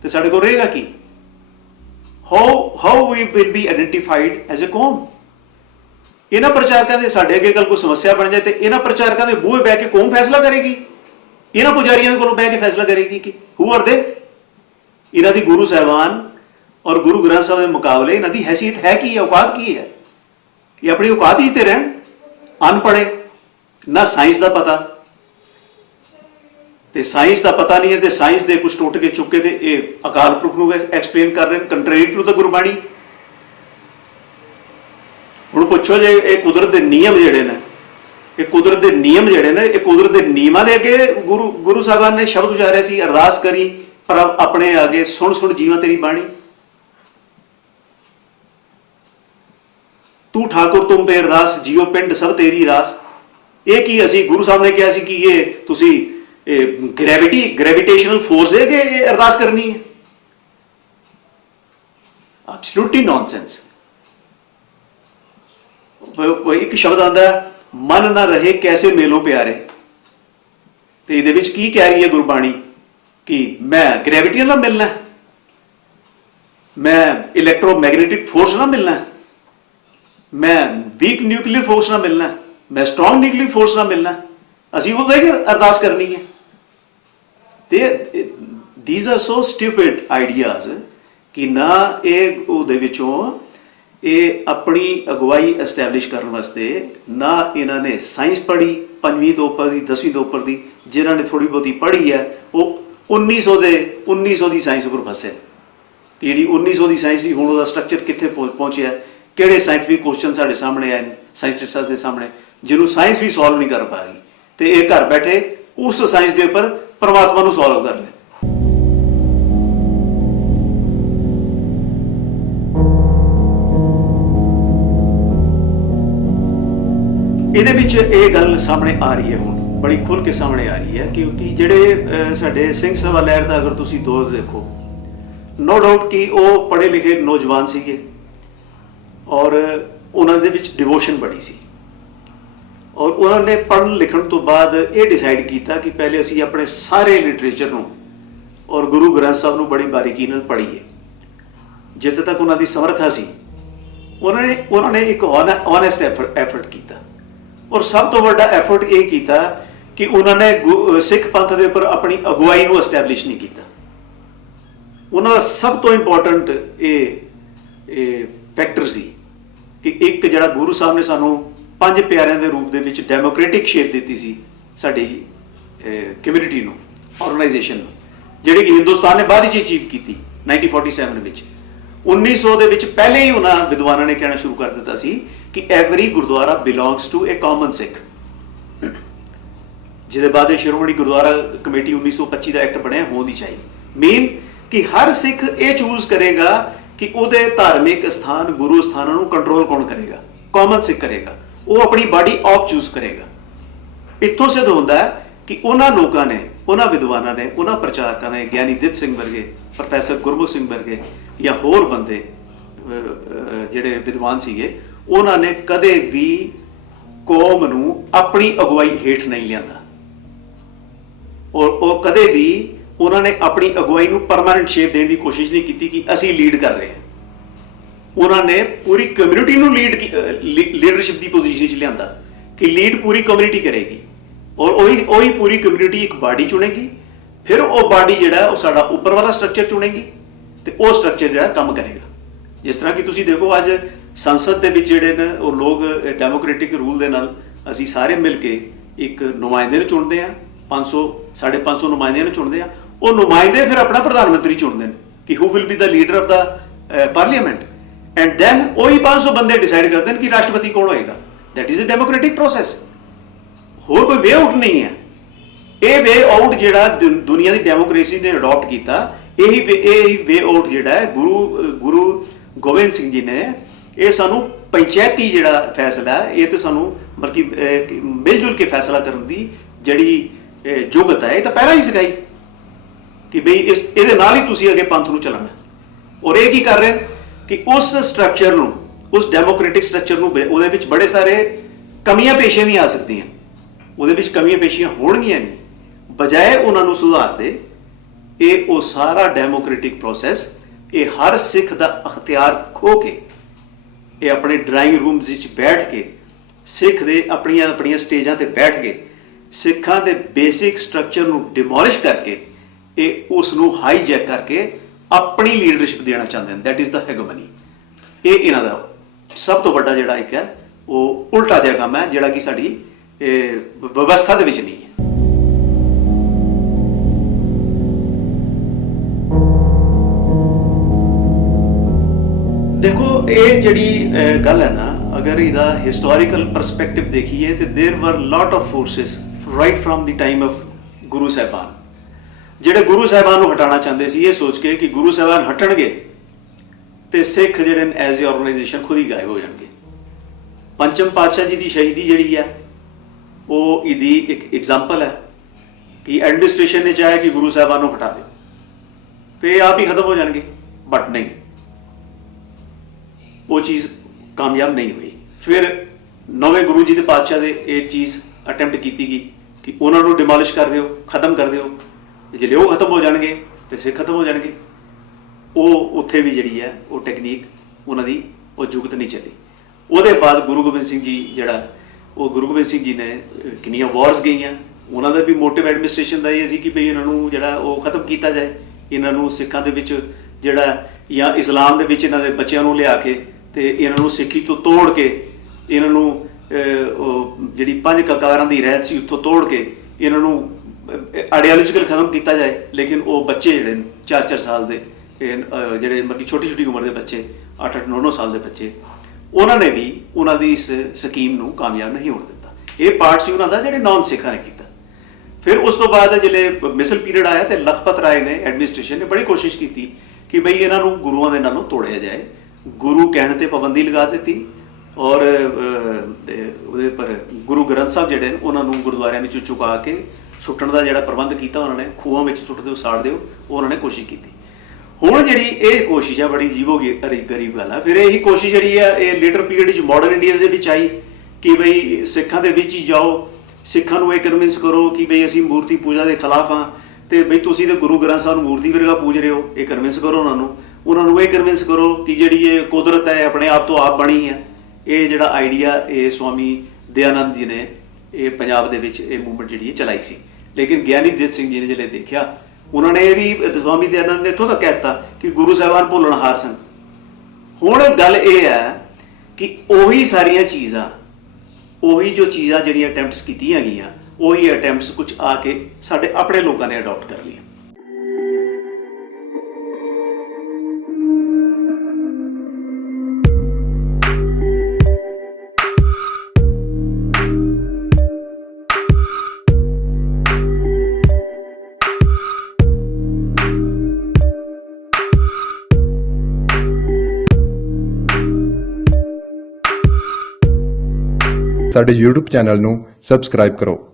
ਤੇ ਸਾਡੇ ਕੋਲ ਰਹੇਗਾ ਕੀ? How we will be identified as a ਕੌਮ? ਇਹਨਾਂ ਪ੍ਰਚਾਰਕਾਂ ਦੇ ਸਾਡੇ ਅੱਗੇ ਕੱਲ ਕੋਈ ਸਮੱਸਿਆ ਬਣ ਜਾਏ ਤੇ ਇਹਨਾਂ ਪ੍ਰਚਾਰਕਾਂ ਦੇ ਬੂਹੇ ਬਹਿ ਕੇ ਕੌਮ ਫੈਸਲਾ ਕਰੇਗੀ? ਇਹਨਾਂ ਪੁਜਾਰੀਆਂ ਦੇ ਕੋਲੋਂ ਬਹਿ ਕੇ ਫੈਸਲਾ ਕਰੇਗੀ ਕਿ ਹੂ ਆਰ ਦੇ? ਇਹਨਾਂ ਦੀ ਗੁਰੂ ਸਾਹਿਬਾਨ ਔਰ ਗੁਰੂ ਗ੍ਰੰਥ ਸਾਹਿਬ ਦੇ ਮੁਕਾਬਲੇ ਇਹਨਾਂ ਦੀ ਹੈਸੀਅਤ ਹੈ ਕੀ ਹੈ, ਔਕਾਤ ਕੀ ਹੈ? ਇਹ ਆਪਣੀ ਔਕਾਤ ਹੀ ਤੇ ਰਹਿਣ, ਅਨਪੜ੍ਹੇ, ਨਾ ਸਾਇੰਸ ਦਾ ਪਤਾ, ਤੇ ਸਾਇੰਸ ਦਾ ਪਤਾ ਨਹੀਂ ਹੈ, ਤੇ ਸਾਇੰਸ ਦੇ ਕੁਝ ਟੋਟਕੇ ਚੁੱਕੇ ਤੇ ਇਹ ਅਕਾਲ ਪੁਰਖ ਨੂੰ ਐਕਸਪਲੇਨ ਕਰ ਰਹੇ ਨੇ ਕੰਟਰੇਰੀ ਟੂ ਦ ਗੁਰਬਾਣੀ। ਹੁਣ ਪੁੱਛੋ ਜੇ ਇਹ ਕੁਦਰਤ ਦੇ ਨਿਯਮ ਜਿਹੜੇ ਨੇ, ਇਹ ਕੁਦਰਤ ਦੇ ਨਿਯਮ ਜਿਹੜੇ ਨੇ, ਇਹ ਕੁਦਰਤ ਦੇ ਨਿਯਮਾਂ ਦੇ ਅੱਗੇ ਗੁਰੂ ਸਾਹਿਬਾਨ ਨੇ ਸ਼ਬਦ ਉਚਾਰਿਆ ਸੀ, ਅਰਦਾਸ ਕਰੀ ਪਰ ਆਪਣੇ ਅੱਗੇ ਸੁਣ ਸੁਣ ਜੀਵਾਂ ਤੇਰੀ ਬਾਣੀ। ਤੂੰ ਠਾਕੁਰ ਤੁਮ ਪੇ ਅਰਦਾਸ, ਜੀਓ ਪਿੰਡ ਸਭ ਤੇਰੀ ਰਾਸ। ਇਹ ਕੀ ਅਸੀਂ ਗੁਰੂ ਸਾਹਿਬ ਨੇ ਕਿਹਾ ਸੀ ਕਿ ਇਹ ਤੁਸੀਂ ਗ੍ਰੈਵਿਟੇਸ਼ਨਲ ਫੋਰਸ ਹੈ ਕਿ ਇਹ ਅਰਦਾਸ ਕਰਨੀ ਹੈ? Absolutely nonsense. ਇੱਕ ਸ਼ਬਦ ਆਉਂਦਾ, ਮਨ ਨਾ ਰਹੇ ਕੈਸੇ ਮੇਲੋ ਪਿਆਰੇ, ਤੇ ਇਹਦੇ ਵਿੱਚ ਕੀ ਕਹਿ ਰਹੀ ਹੈ ਗੁਰਬਾਣੀ? ਕਿ ਮੈਂ ਗ੍ਰੈਵਿਟੀ ਨਾਲ ਮਿਲਣਾ, ਮੈਂ ਇਲੈਕਟ੍ਰੋਮੈਗਨੈਟਿਕ ਫੋਰਸ ਨਾਲ ਮਿਲਣਾ, ਮੈਂ ਵੀਕ ਨਿਊਕਲੀਅਰ ਫੋਰਸ ਨਾਲ ਮਿਲਣਾ, ਮੈਂ ਸਟਰੋਂਗ ਨਿਊਕਲੀਅਰ ਫੋਰਸ ਨਾਲ ਮਿਲਣਾ, ਅਸੀਂ ਉਹਦੇ ਅਰਦਾਸ ਕਰਨੀ ਹੈ। ਤੇ these are so stupid ideas ਕਿ ਨਾ ਇਹ ਉਹਦੇ ਵਿੱਚੋਂ ਇਹ ਆਪਣੀ ਅਗਵਾਈ ਐਸਟੈਬਲਿਸ਼ ਕਰਨ ਵਾਸਤੇ ਨਾ ਇਹਨਾਂ ਨੇ ਸਾਇੰਸ ਪੜ੍ਹੀ 5ਵੀਂ ਤੋਂ ਉੱਪਰ ਦੀ 10ਵੀਂ ਤੋਂ ਉੱਪਰ ਦੀ, ਜਿਨ੍ਹਾਂ ਨੇ ਥੋੜ੍ਹੀ ਬਹੁਤੀ ਪੜ੍ਹੀ ਹੈ ਉਹ 1900 ਦੀ ਸਾਇੰਸ ਉੱਪਰ ਫਸੇ। ਜਿਹੜੀ 1900 ਦੀ ਸਾਇੰਸ ਸੀ, ਹੁਣ ਉਹਦਾ ਸਟਰਕਚਰ ਕਿੱਥੇ ਪਹੁੰਚਿਆ, ਕਿਹੜੇ ਸਾਇੰਟੀਫਿਕ ਕੁਐਸਚਨ ਸਾਡੇ ਸਾਹਮਣੇ ਆਏ, ਸਾਇੰਟਿਸਟਾਂ ਦੇ ਸਾਹਮਣੇ, ਜਿਹਨੂੰ ਸਾਇੰਸ ਵੀ ਸੋਲਵ ਨਹੀਂ ਕਰ ਪਾਈ, ਤੇ ਇਹ ਘਰ ਬੈਠੇ ਉਸ ਸਾਇੰਸ ਦੇ ਉੱਪਰ ਪਰਮਾਤਮਾ ਨੂੰ ਸੋਲਵ ਕਰ ਲੈ। ਇਹਦੇ ਵਿੱਚ ਇਹ ਗੱਲ ਸਾਹਮਣੇ ਆ ਰਹੀ ਹੈ, ਹੁਣ ਬੜੀ ਖੁੱਲ ਕੇ ਸਾਹਮਣੇ ਆ ਰਹੀ ਹੈ, ਕਿਉਂਕਿ ਜਿਹੜੇ ਸਾਡੇ ਸਿੰਘ ਸਭਾ ਲਹਿਰ ਦਾ ਅਗਰ ਤੁਸੀਂ ਦੌਰ ਦੇਖੋ, ਨੋ ਡਾਊਟ ਕਿ ਉਹ ਪੜ੍ਹੇ ਲਿਖੇ ਨੌਜਵਾਨ ਸੀਗੇ ਔਰ ਉਹਨਾਂ ਦੇ ਵਿੱਚ ਡਿਵੋਸ਼ਨ ਬੜੀ ਸੀ, ਔਰ ਉਹਨਾਂ ਨੇ ਪੜ੍ਹਨ ਲਿਖਣ ਤੋਂ ਬਾਅਦ ਇਹ ਡਿਸਾਈਡ ਕੀਤਾ ਕਿ ਪਹਿਲੇ ਅਸੀਂ ਆਪਣੇ ਸਾਰੇ ਲਿਟਰੇਚਰ ਨੂੰ ਔਰ ਗੁਰੂ ਗ੍ਰੰਥ ਸਾਹਿਬ ਨੂੰ ਬੜੀ ਬਾਰੀਕੀ ਨਾਲ ਪੜ੍ਹੀਏ। ਜਿੱਥੇ ਤੱਕ ਉਹਨਾਂ ਦੀ ਸਮਰੱਥਾ ਸੀ ਉਹਨਾਂ ਨੇ ਇੱਕ ਓਨੈਸਟ ਐਫਰਟ ਕੀਤਾ, ਔਰ ਸਭ ਤੋਂ ਵੱਡਾ ਐਫਰਟ ਇਹ ਕੀਤਾ ਕਿ ਉਹਨਾਂ ਨੇ ਸਿੱਖ ਪੰਥ ਦੇ ਉੱਪਰ ਆਪਣੀ ਅਗਵਾਈ ਨੂੰ ਐਸਟੈਬਲਿਸ਼ ਨਹੀਂ ਕੀਤਾ। ਉਹਨਾਂ ਦਾ ਸਭ ਤੋਂ ਇੰਪੋਰਟੈਂਟ ਇਹ ਫੈਕਟਰ ਸੀ ਕਿ ਇੱਕ ਜਿਹੜਾ ਗੁਰੂ ਸਾਹਿਬ ਨੇ ਸਾਨੂੰ 5 ਪਿਆਰਿਆਂ ਦੇ ਰੂਪ ਦੇ ਵਿੱਚ ਡੈਮੋਕ੍ਰੈਟਿਕ ਸ਼ੇਪ ਦਿੱਤੀ ਸੀ ਸਾਡੀ ਕਮਿਊਨਿਟੀ ਨੂੰ, ਆਰਗੇਨਾਈਜੇਸ਼ਨ ਨੂੰ, ਜਿਹੜੀ ਕਿ ਹਿੰਦੁਸਤਾਨ ਨੇ ਬਾਅਦ ਵਿੱਚ ਅਚੀਵ ਕੀਤੀ 1947 ਵਿੱਚ। 1900 ਦੇ ਵਿੱਚ ਪਹਿਲੇ ਹੀ ਉਹਨਾਂ ਵਿਦਵਾਨਾਂ ਨੇ ਕਹਿਣਾ ਸ਼ੁਰੂ ਕਰ ਦਿੱਤਾ ਸੀ ਕਿ every gurdwara belongs to a common Sikh, ਜਿਹਦੇ ਬਾਅਦ ਇਹ ਸ਼੍ਰੋਮਣੀ ਗੁਰਦੁਆਰਾ ਕਮੇਟੀ 1925 ਦਾ ਐਕਟ ਬਣਿਆ ਹੋਣੀ ਚਾਹੀਦੀ। ਮੇਨ ਕਿ ਹਰ ਸਿੱਖ ਇਹ ਚੂਜ਼ ਕਰੇਗਾ ਕਿ ਉਹਦੇ ਧਾਰਮਿਕ ਸਥਾਨ ਗੁਰੂ ਸਥਾਨਾਂ ਨੂੰ ਕੰਟਰੋਲ ਕੌਣ ਕਰੇਗਾ, ਕਾਮਨ ਸਿੱਖ ਕਰੇਗਾ, ਉਹ ਆਪਣੀ ਬਾਡੀ ਆਪ ਚੂਜ਼ ਕਰੇਗਾ। ਇੱਥੋਂ ਸਿੱਧ ਹੁੰਦਾ ਹੈ ਕਿ ਉਹਨਾਂ ਲੋਕਾਂ ਨੇ, ਉਹਨਾਂ ਵਿਦਵਾਨਾਂ ਨੇ, ਉਹਨਾਂ ਪ੍ਰਚਾਰਕਾਂ ਨੇ, ਗਿਆਨੀ ਦਿੱਤ ਸਿੰਘ ਵਰਗੇ, ਪ੍ਰੋਫੈਸਰ ਗੁਰਮੁਖ ਸਿੰਘ ਵਰਗੇ ਜਾਂ ਹੋਰ ਬੰਦੇ ਜਿਹੜੇ ਵਿਦਵਾਨ ਸੀਗੇ, ਉਹਨਾਂ ਨੇ ਕਦੇ ਵੀ ਕੌਮ ਨੂੰ ਆਪਣੀ ਅਗਵਾਈ ਹੇਠ ਨਹੀਂ ਲਿਆਂਦਾ, ਔਰ ਉਹ ਕਦੇ ਵੀ ਉਹਨਾਂ ਨੇ ਆਪਣੀ ਅਗਵਾਈ ਨੂੰ ਪਰਮਾਨੈਂਟ ਸ਼ੇਪ ਦੇਣ ਦੀ ਕੋਸ਼ਿਸ਼ ਨਹੀਂ ਕੀਤੀ ਕਿ ਅਸੀਂ ਲੀਡ ਕਰ ਰਹੇ ਹਾਂ। ਉਹਨਾਂ ਨੇ ਪੂਰੀ ਕਮਿਊਨਿਟੀ ਨੂੰ ਲੀਡਰਸ਼ਿਪ ਦੀ ਪੋਜੀਸ਼ਨ 'ਚ ਲਿਆਂਦਾ ਕਿ ਲੀਡ ਪੂਰੀ ਕਮਿਊਨਿਟੀ ਕਰੇਗੀ, ਔਰ ਉਹੀ ਪੂਰੀ ਕਮਿਊਨਿਟੀ ਇੱਕ ਬਾਡੀ ਚੁਣੇਗੀ। ਫਿਰ ਉਹ ਬਾਡੀ ਜਿਹੜਾ ਉਹ ਸਾਡਾ ਉੱਪਰ ਵਾਲਾ ਸਟਰਕਚਰ ਚੁਣੇਗੀ ਤੇ ਉਹ ਸਟਰਕਚਰ ਜਿਹੜਾ ਕੰਮ ਕਰੇਗਾ। ਜਿਸ ਤਰ੍ਹਾਂ ਕਿ ਤੁਸੀਂ ਦੇਖੋ ਅੱਜ ਸੰਸਦ ਦੇ ਵਿੱਚ ਜਿਹੜੇ ਨੇ ਉਹ ਲੋਕ ਡੈਮੋਕ੍ਰੈਟਿਕ ਰੂਲ ਦੇ ਨਾਲ ਅਸੀਂ ਸਾਰੇ ਮਿਲ ਕੇ ਇੱਕ ਨੁਮਾਇੰਦੇ ਨੂੰ ਚੁਣਦੇ ਆ, 500-550 ਨੁਮਾਇੰਦਿਆਂ ਨੂੰ ਚੁਣਦੇ ਆ। ਉਹ ਨੁਮਾਇੰਦੇ ਫਿਰ ਆਪਣਾ ਪ੍ਰਧਾਨ ਮੰਤਰੀ ਚੁਣਦੇ ਨੇ ਕਿ who will be the leader of the parliament, and then ਉਹੀ 500 ਬੰਦੇ ਡਿਸਾਈਡ ਕਰਦੇ ਨੇ ਕਿ ਰਾਸ਼ਟਰਪਤੀ ਕੌਣ ਹੋਏਗਾ। That is a democratic process. ਹੋਰ ਕੋਈ ਵੇ ਆਊਟ ਨਹੀਂ ਹੈ। ਇਹ ਵੇ ਆਊਟ ਜਿਹੜਾ ਦੁਨੀਆ ਦੀ ਡੈਮੋਕ੍ਰੇਸੀ ਨੇ ਅਡਾਪਟ ਕੀਤਾ, ਇਹੀ ਵੇ ਆਊਟ ਜਿਹੜਾ ਹੈ ਗੁਰੂ ਗੋਬਿੰਦ ਸਿੰਘ ਜੀ ਨੇ ਇਹ ਸਾਨੂੰ ਪੰਚਾਇਤੀ ਜਿਹੜਾ ਫੈਸਲਾ ਹੈ, ਇਹ ਤਾਂ ਸਾਨੂੰ ਮਤਲਬ ਕਿ ਮਿਲ ਜੁਲ ਕੇ ਫੈਸਲਾ ਕਰਨ ਦੀ ਜਿਹੜੀ ਯੋਗਤਾ ਹੈ, ਇਹ ਤਾਂ ਪਹਿਲਾਂ ਹੀ ਸਿਖਾਈ ਕਿ ਬਈ ਇਹਦੇ ਨਾਲ ਹੀ ਤੁਸੀਂ ਅੱਗੇ ਪੰਥ ਨੂੰ ਚੱਲਣਾ। ਔਰ ਇਹ ਕੀ ਕਰ ਰਹੇ ਨੇ ਕਿ ਉਸ ਸਟਰਕਚਰ ਨੂੰ, ਉਸ ਡੈਮੋਕ੍ਰੈਟਿਕ ਸਟਰਕਚਰ ਨੂੰ, ਉਹਦੇ ਵਿੱਚ ਬੜੇ ਸਾਰੇ ਕਮੀਆਂ ਪੇਸ਼ੀਆਂ ਵੀ ਆ ਸਕਦੀਆਂ, ਉਹਦੇ ਵਿੱਚ ਕਮੀਆਂ ਪੇਸ਼ੀਆਂ ਹੋਣਗੀਆਂ ਨਹੀਂ, ਬਜਾਏ ਉਹਨਾਂ ਨੂੰ ਸੁਧਾਰ ਦੇ। ਇਹ ਉਹ ਸਾਰਾ ਡੈਮੋਕ੍ਰੈਟਿਕ ਪ੍ਰੋਸੈਸ ਇਹ ਹਰ ਸਿੱਖ ਦਾ ਅਖਤਿਆਰ ਖੋ ਕੇ, ਇਹ ਆਪਣੇ ਡਰਾਇੰਗ ਰੂਮਸ ਵਿੱਚ ਬੈਠ ਕੇ, ਸਿੱਖ ਦੇ ਆਪਣੀਆਂ ਸਟੇਜਾਂ ਤੇ ਬੈਠ ਕੇ ਸਿੱਖਾਂ ਦੇ ਬੇਸਿਕ ਸਟਰਕਚਰ ਨੂੰ ਡਿਮੋਲਿਸ਼ ਕਰਕੇ ਇਹ ਉਸ ਨੂੰ ਹਾਈਜੈਕ ਕਰਕੇ ਆਪਣੀ ਲੀਡਰਸ਼ਿਪ ਦੇਣਾ ਚਾਹੁੰਦੇ ਨੇ। That is the hegemony. ਇਹ ਇਹਨਾਂ ਦਾ ਸਭ ਤੋਂ ਵੱਡਾ ਜਿਹੜਾ ਇੱਕ ਹੈ ਉਹ ਉਲਟਾ ਜਿਹਾ ਕੰਮ ਹੈ, ਜਿਹੜਾ ਕਿ ਸਾਡੀ ਵਿਵਸਥਾ ਦੇ ਵਿੱਚ ਨਹੀਂ ਹੈ। ਦੇਖੋ ਇਹ ਜਿਹੜੀ ਗੱਲ ਹੈ ਨਾ, ਅਗਰ ਇਹਦਾ ਹਿਸਟੋਰੀਕਲ ਪਰਸਪੈਕਟਿਵ ਦੇਖੀਏ ਤੇ there were lot of forces right from ਦੀ ਟਾਈਮ ਆਫ ਗੁਰੂ ਸਾਹਿਬਾਨ, ਜਿਹੜੇ ਗੁਰੂ ਸਾਹਿਬਾਨ ਨੂੰ ਹਟਾਉਣਾ ਚਾਹੁੰਦੇ ਸੀ, ਇਹ ਸੋਚ ਕੇ ਕਿ ਗੁਰੂ ਸਾਹਿਬਾਨ ਹਟਣਗੇ ਤੇ ਸਿੱਖ ਜਿਹੜੇ ਨੇ ਐਜ਼ ਏ ਆਰਗੇਨਾਈਜੇਸ਼ਨ ਖੁਦ ਹੀ ਗਾਇਬ ਹੋ ਜਾਣਗੇ। ਪੰਚਮ ਪਾਤਸ਼ਾਹ ਜੀ ਦੀ ਸ਼ਹੀਦੀ ਜਿਹੜੀ ਹੈ ਉਹ ਇਹਦੀ ਇੱਕ ਐਗਜ਼ਾਮਪਲ ਹੈ ਕਿ ਐਡਮਿਨਿਸਟ੍ਰੇਸ਼ਨ ਨੇ ਚਾਹਿਆ ਕਿ ਗੁਰੂ ਸਾਹਿਬਾਨ ਨੂੰ ਹਟਾ ਦਿਓ ਤੇ ਆਪ ਹੀ ਖਤਮ ਹੋ ਜਾਣਗੇ, ਬਟ ਨਹੀਂ, ਉਹ ਚੀਜ਼ ਕਾਮਯਾਬ ਨਹੀਂ ਹੋਈ। ਫਿਰ ਨਵੇਂ ਗੁਰੂ ਜੀ ਦੇ ਪਾਤਸ਼ਾਹ ਦੇ ਇਹ ਚੀਜ਼ ਅਟੈਂਪਟ ਕੀਤੀ ਗਈ ਕਿ ਉਹਨਾਂ ਨੂੰ ਡਿਮੋਲਿਸ਼ ਕਰ ਦਿਓ, ਖਤਮ ਕਰ ਦਿਓ, ਜੇ ਉਹ ਖਤਮ ਹੋ ਜਾਣਗੇ ਤੇ ਸਿੱਖ ਖਤਮ ਹੋ ਜਾਣਗੇ। ਉਹ ਉੱਥੇ ਵੀ ਜਿਹੜੀ ਹੈ ਉਹ ਟੈਕਨੀਕ ਉਹਨਾਂ ਦੀ ਉਹ ਜੁਗਤ ਨਹੀਂ ਚੱਲੀ। ਉਹਦੇ ਬਾਅਦ ਗੁਰੂ ਗੋਬਿੰਦ ਸਿੰਘ ਜੀ ਜਿਹੜਾ ਉਹ ਗੁਰੂ ਗੋਬਿੰਦ ਸਿੰਘ ਜੀ ਨੇ ਕਿੰਨੀਆਂ ਵਾਰਸ ਗਈਆਂ, ਉਹਨਾਂ ਦਾ ਵੀ ਮੋਟਿਵ ਐਡਮਿਨਿਸਟ੍ਰੇਸ਼ਨ ਦਾ ਇਹ ਸੀ ਕਿ ਬਈ ਇਹਨਾਂ ਨੂੰ ਜਿਹੜਾ ਉਹ ਖਤਮ ਕੀਤਾ ਜਾਏ, ਇਹਨਾਂ ਨੂੰ ਸਿੱਖਾਂ ਦੇ ਵਿੱਚ ਜਿਹੜਾ ਜਾਂ ਇਸਲਾਮ ਦੇ ਵਿੱਚ ਇਹਨਾਂ ਦੇ ਬੱਚਿਆਂ ਨੂੰ ਲਿਆ ਕੇ ਤੇ ਇਹਨਾਂ ਨੂੰ ਸਿੱਖੀ ਤੋਂ ਤੋੜ ਕੇ, ਇਹਨਾਂ ਨੂੰ ਜਿਹੜੀ 5 ਕਕਾਰਾਂ ਦੀ ਰਹਿਤ ਸੀ ਉੱਥੋਂ ਤੋੜ ਕੇ ਇਹਨਾਂ ਨੂੰ ਆਈਡੀਓਲੋਜੀਕਲ ਖਤਮ ਕੀਤਾ ਜਾਏ। ਲੇਕਿਨ ਉਹ ਬੱਚੇ ਜਿਹੜੇ 4-4 ਸਾਲ ਦੇ ਜਿਹੜੇ ਮਤਲਬ ਕਿ ਛੋਟੀ ਉਮਰ ਦੇ ਬੱਚੇ, 8-8, 9-9 ਸਾਲ ਦੇ ਬੱਚੇ, ਉਹਨਾਂ ਨੇ ਵੀ ਉਹਨਾਂ ਦੀ ਇਸ ਸਕੀਮ ਨੂੰ ਕਾਮਯਾਬ ਨਹੀਂ ਹੋਣ ਦਿੱਤਾ। ਇਹ ਪਾਰਟ ਸੀ ਉਹਨਾਂ ਦਾ ਜਿਹੜੇ ਨਾਨ ਸਿੱਖਾਂ ਨੇ ਕੀਤਾ। ਫਿਰ ਉਸ ਤੋਂ ਬਾਅਦ ਜਿਹੜੇ ਮਿਸਲ ਪੀਰੀਅਡ ਆਇਆ ਤੇ ਲਖਪਤ ਰਾਏ ਨੇ ਐਡਮਿਨਿਸਟ੍ਰੇਸ਼ਨ ਨੇ ਬੜੀ ਕੋਸ਼ਿਸ਼ ਕੀਤੀ ਕਿ ਬਈ ਇਹਨਾਂ ਨੂੰ ਗੁਰੂਆਂ ਦੇ ਨਾਲੋਂ ਤੋੜਿਆ ਜਾਏ। ਗੁਰੂ ਕਹਿਣ ਤੇ ਪਾਬੰਦੀ ਲਗਾ ਦਿੱਤੀ ਔਰ ਉਹਦੇ ਪਰ ਗੁਰੂ ਗ੍ਰੰਥ ਸਾਹਿਬ ਜਿਹੜੇ ਨੇ ਉਹਨਾਂ ਨੂੰ ਗੁਰਦੁਆਰਿਆਂ ਵਿੱਚ ਚੁਕਾ ਕੇ ਸੁੱਟਣ ਦਾ ਜਿਹੜਾ ਪ੍ਰਬੰਧ ਕੀਤਾ ਉਹਨਾਂ ਨੇ, ਖੂਹਾਂ ਵਿੱਚ ਸੁੱਟ ਦਿਓ, ਸਾੜ ਦਿਓ, ਉਹ ਉਹਨਾਂ ਨੇ ਕੋਸ਼ਿਸ਼ ਕੀਤੀ। ਹੁਣ ਜਿਹੜੀ ਇਹ ਕੋਸ਼ਿਸ਼ ਹੈ ਬੜੀ ਅਜੀਬੋ ਗਰੀਬ ਗੱਲ ਹੈ। ਫਿਰ ਇਹੀ ਕੋਸ਼ਿਸ਼ ਜਿਹੜੀ ਹੈ ਇਹ ਲੇਟਰ ਪੀਰੀਅਡ ਵਿੱਚ ਮਾਡਰਨ ਇੰਡੀਆ ਦੇ ਵਿੱਚ ਆਈ ਕਿ ਬਈ ਸਿੱਖਾਂ ਦੇ ਵਿੱਚ ਹੀ ਜਾਓ, ਸਿੱਖਾਂ ਨੂੰ ਇਹ ਕਨਵਿੰਸ ਕਰੋ ਕਿ ਬਈ ਅਸੀਂ ਮੂਰਤੀ ਪੂਜਾ ਦੇ ਖਿਲਾਫ ਹਾਂ ਤੇ ਬਈ ਤੁਸੀਂ ਤੇ ਗੁਰੂ ਗ੍ਰੰਥ ਸਾਹਿਬ ਨੂੰ ਮੂਰਤੀ ਵਰਗਾ ਪੂਜ ਰਹੇ ਹੋ। ਇਹ ਕਨਵਿੰਸ ਕਰੋ ਉਹਨਾਂ ਨੂੰ ਇਹ ਕਨਵਿੰਸ ਕਰੋ ਕਿ ਜਿਹੜੀ ਇਹ ਕੁਦਰਤ ਹੈ ਆਪਣੇ ਆਪ ਤੋਂ ਆਪ ਬਣੀ ਹੈ। ਇਹ ਜਿਹੜਾ ਆਈਡੀਆ ਇਹ ਸਵਾਮੀ ਦਇਆਨੰਦ ਜੀ ਨੇ ਇਹ ਪੰਜਾਬ ਦੇ ਵਿੱਚ ਇਹ ਮੂਵਮੈਂਟ ਜਿਹੜੀ ਹੈ ਚਲਾਈ ਸੀ। ਲੇਕਿਨ ਗਿਆਨੀ ਦਿੱਤ ਸਿੰਘ ਜੀ ਨੇ ਜਿਹੜੇ ਦੇਖਿਆ, ਉਹਨਾਂ ਨੇ ਇਹ ਵੀ ਸਵਾਮੀ ਦਇਆਨੰਦ ਨੇ ਇੱਥੋਂ ਤੱਕ ਕਹਿ ਦਿੱਤਾ ਕਿ ਗੁਰੂ ਸਾਹਿਬਾਨ ਭੁੱਲਣਹਾਰ ਸਨ। ਹੁਣ ਗੱਲ ਇਹ ਹੈ ਕਿ ਉਹੀ ਸਾਰੀਆਂ ਚੀਜ਼ਾਂ, ਉਹੀ ਜੋ ਚੀਜ਼ਾਂ ਜਿਹੜੀਆਂ ਅਟੈਂਪਟਸ ਕੀਤੀਆਂ ਗਈਆਂ, ਉਹੀ ਅਟੈਂਪਟਸ ਕੁਝ ਆ ਕੇ ਸਾਡੇ ਆਪਣੇ ਲੋਕਾਂ ਨੇ ਅਡਾਪਟ ਕਰ ਲਈਆਂ। ਸਾਡੇ YouTube ਚੈਨਲ ਨੂੰ ਸਬਸਕ੍ਰਾਈਬ ਕਰੋ।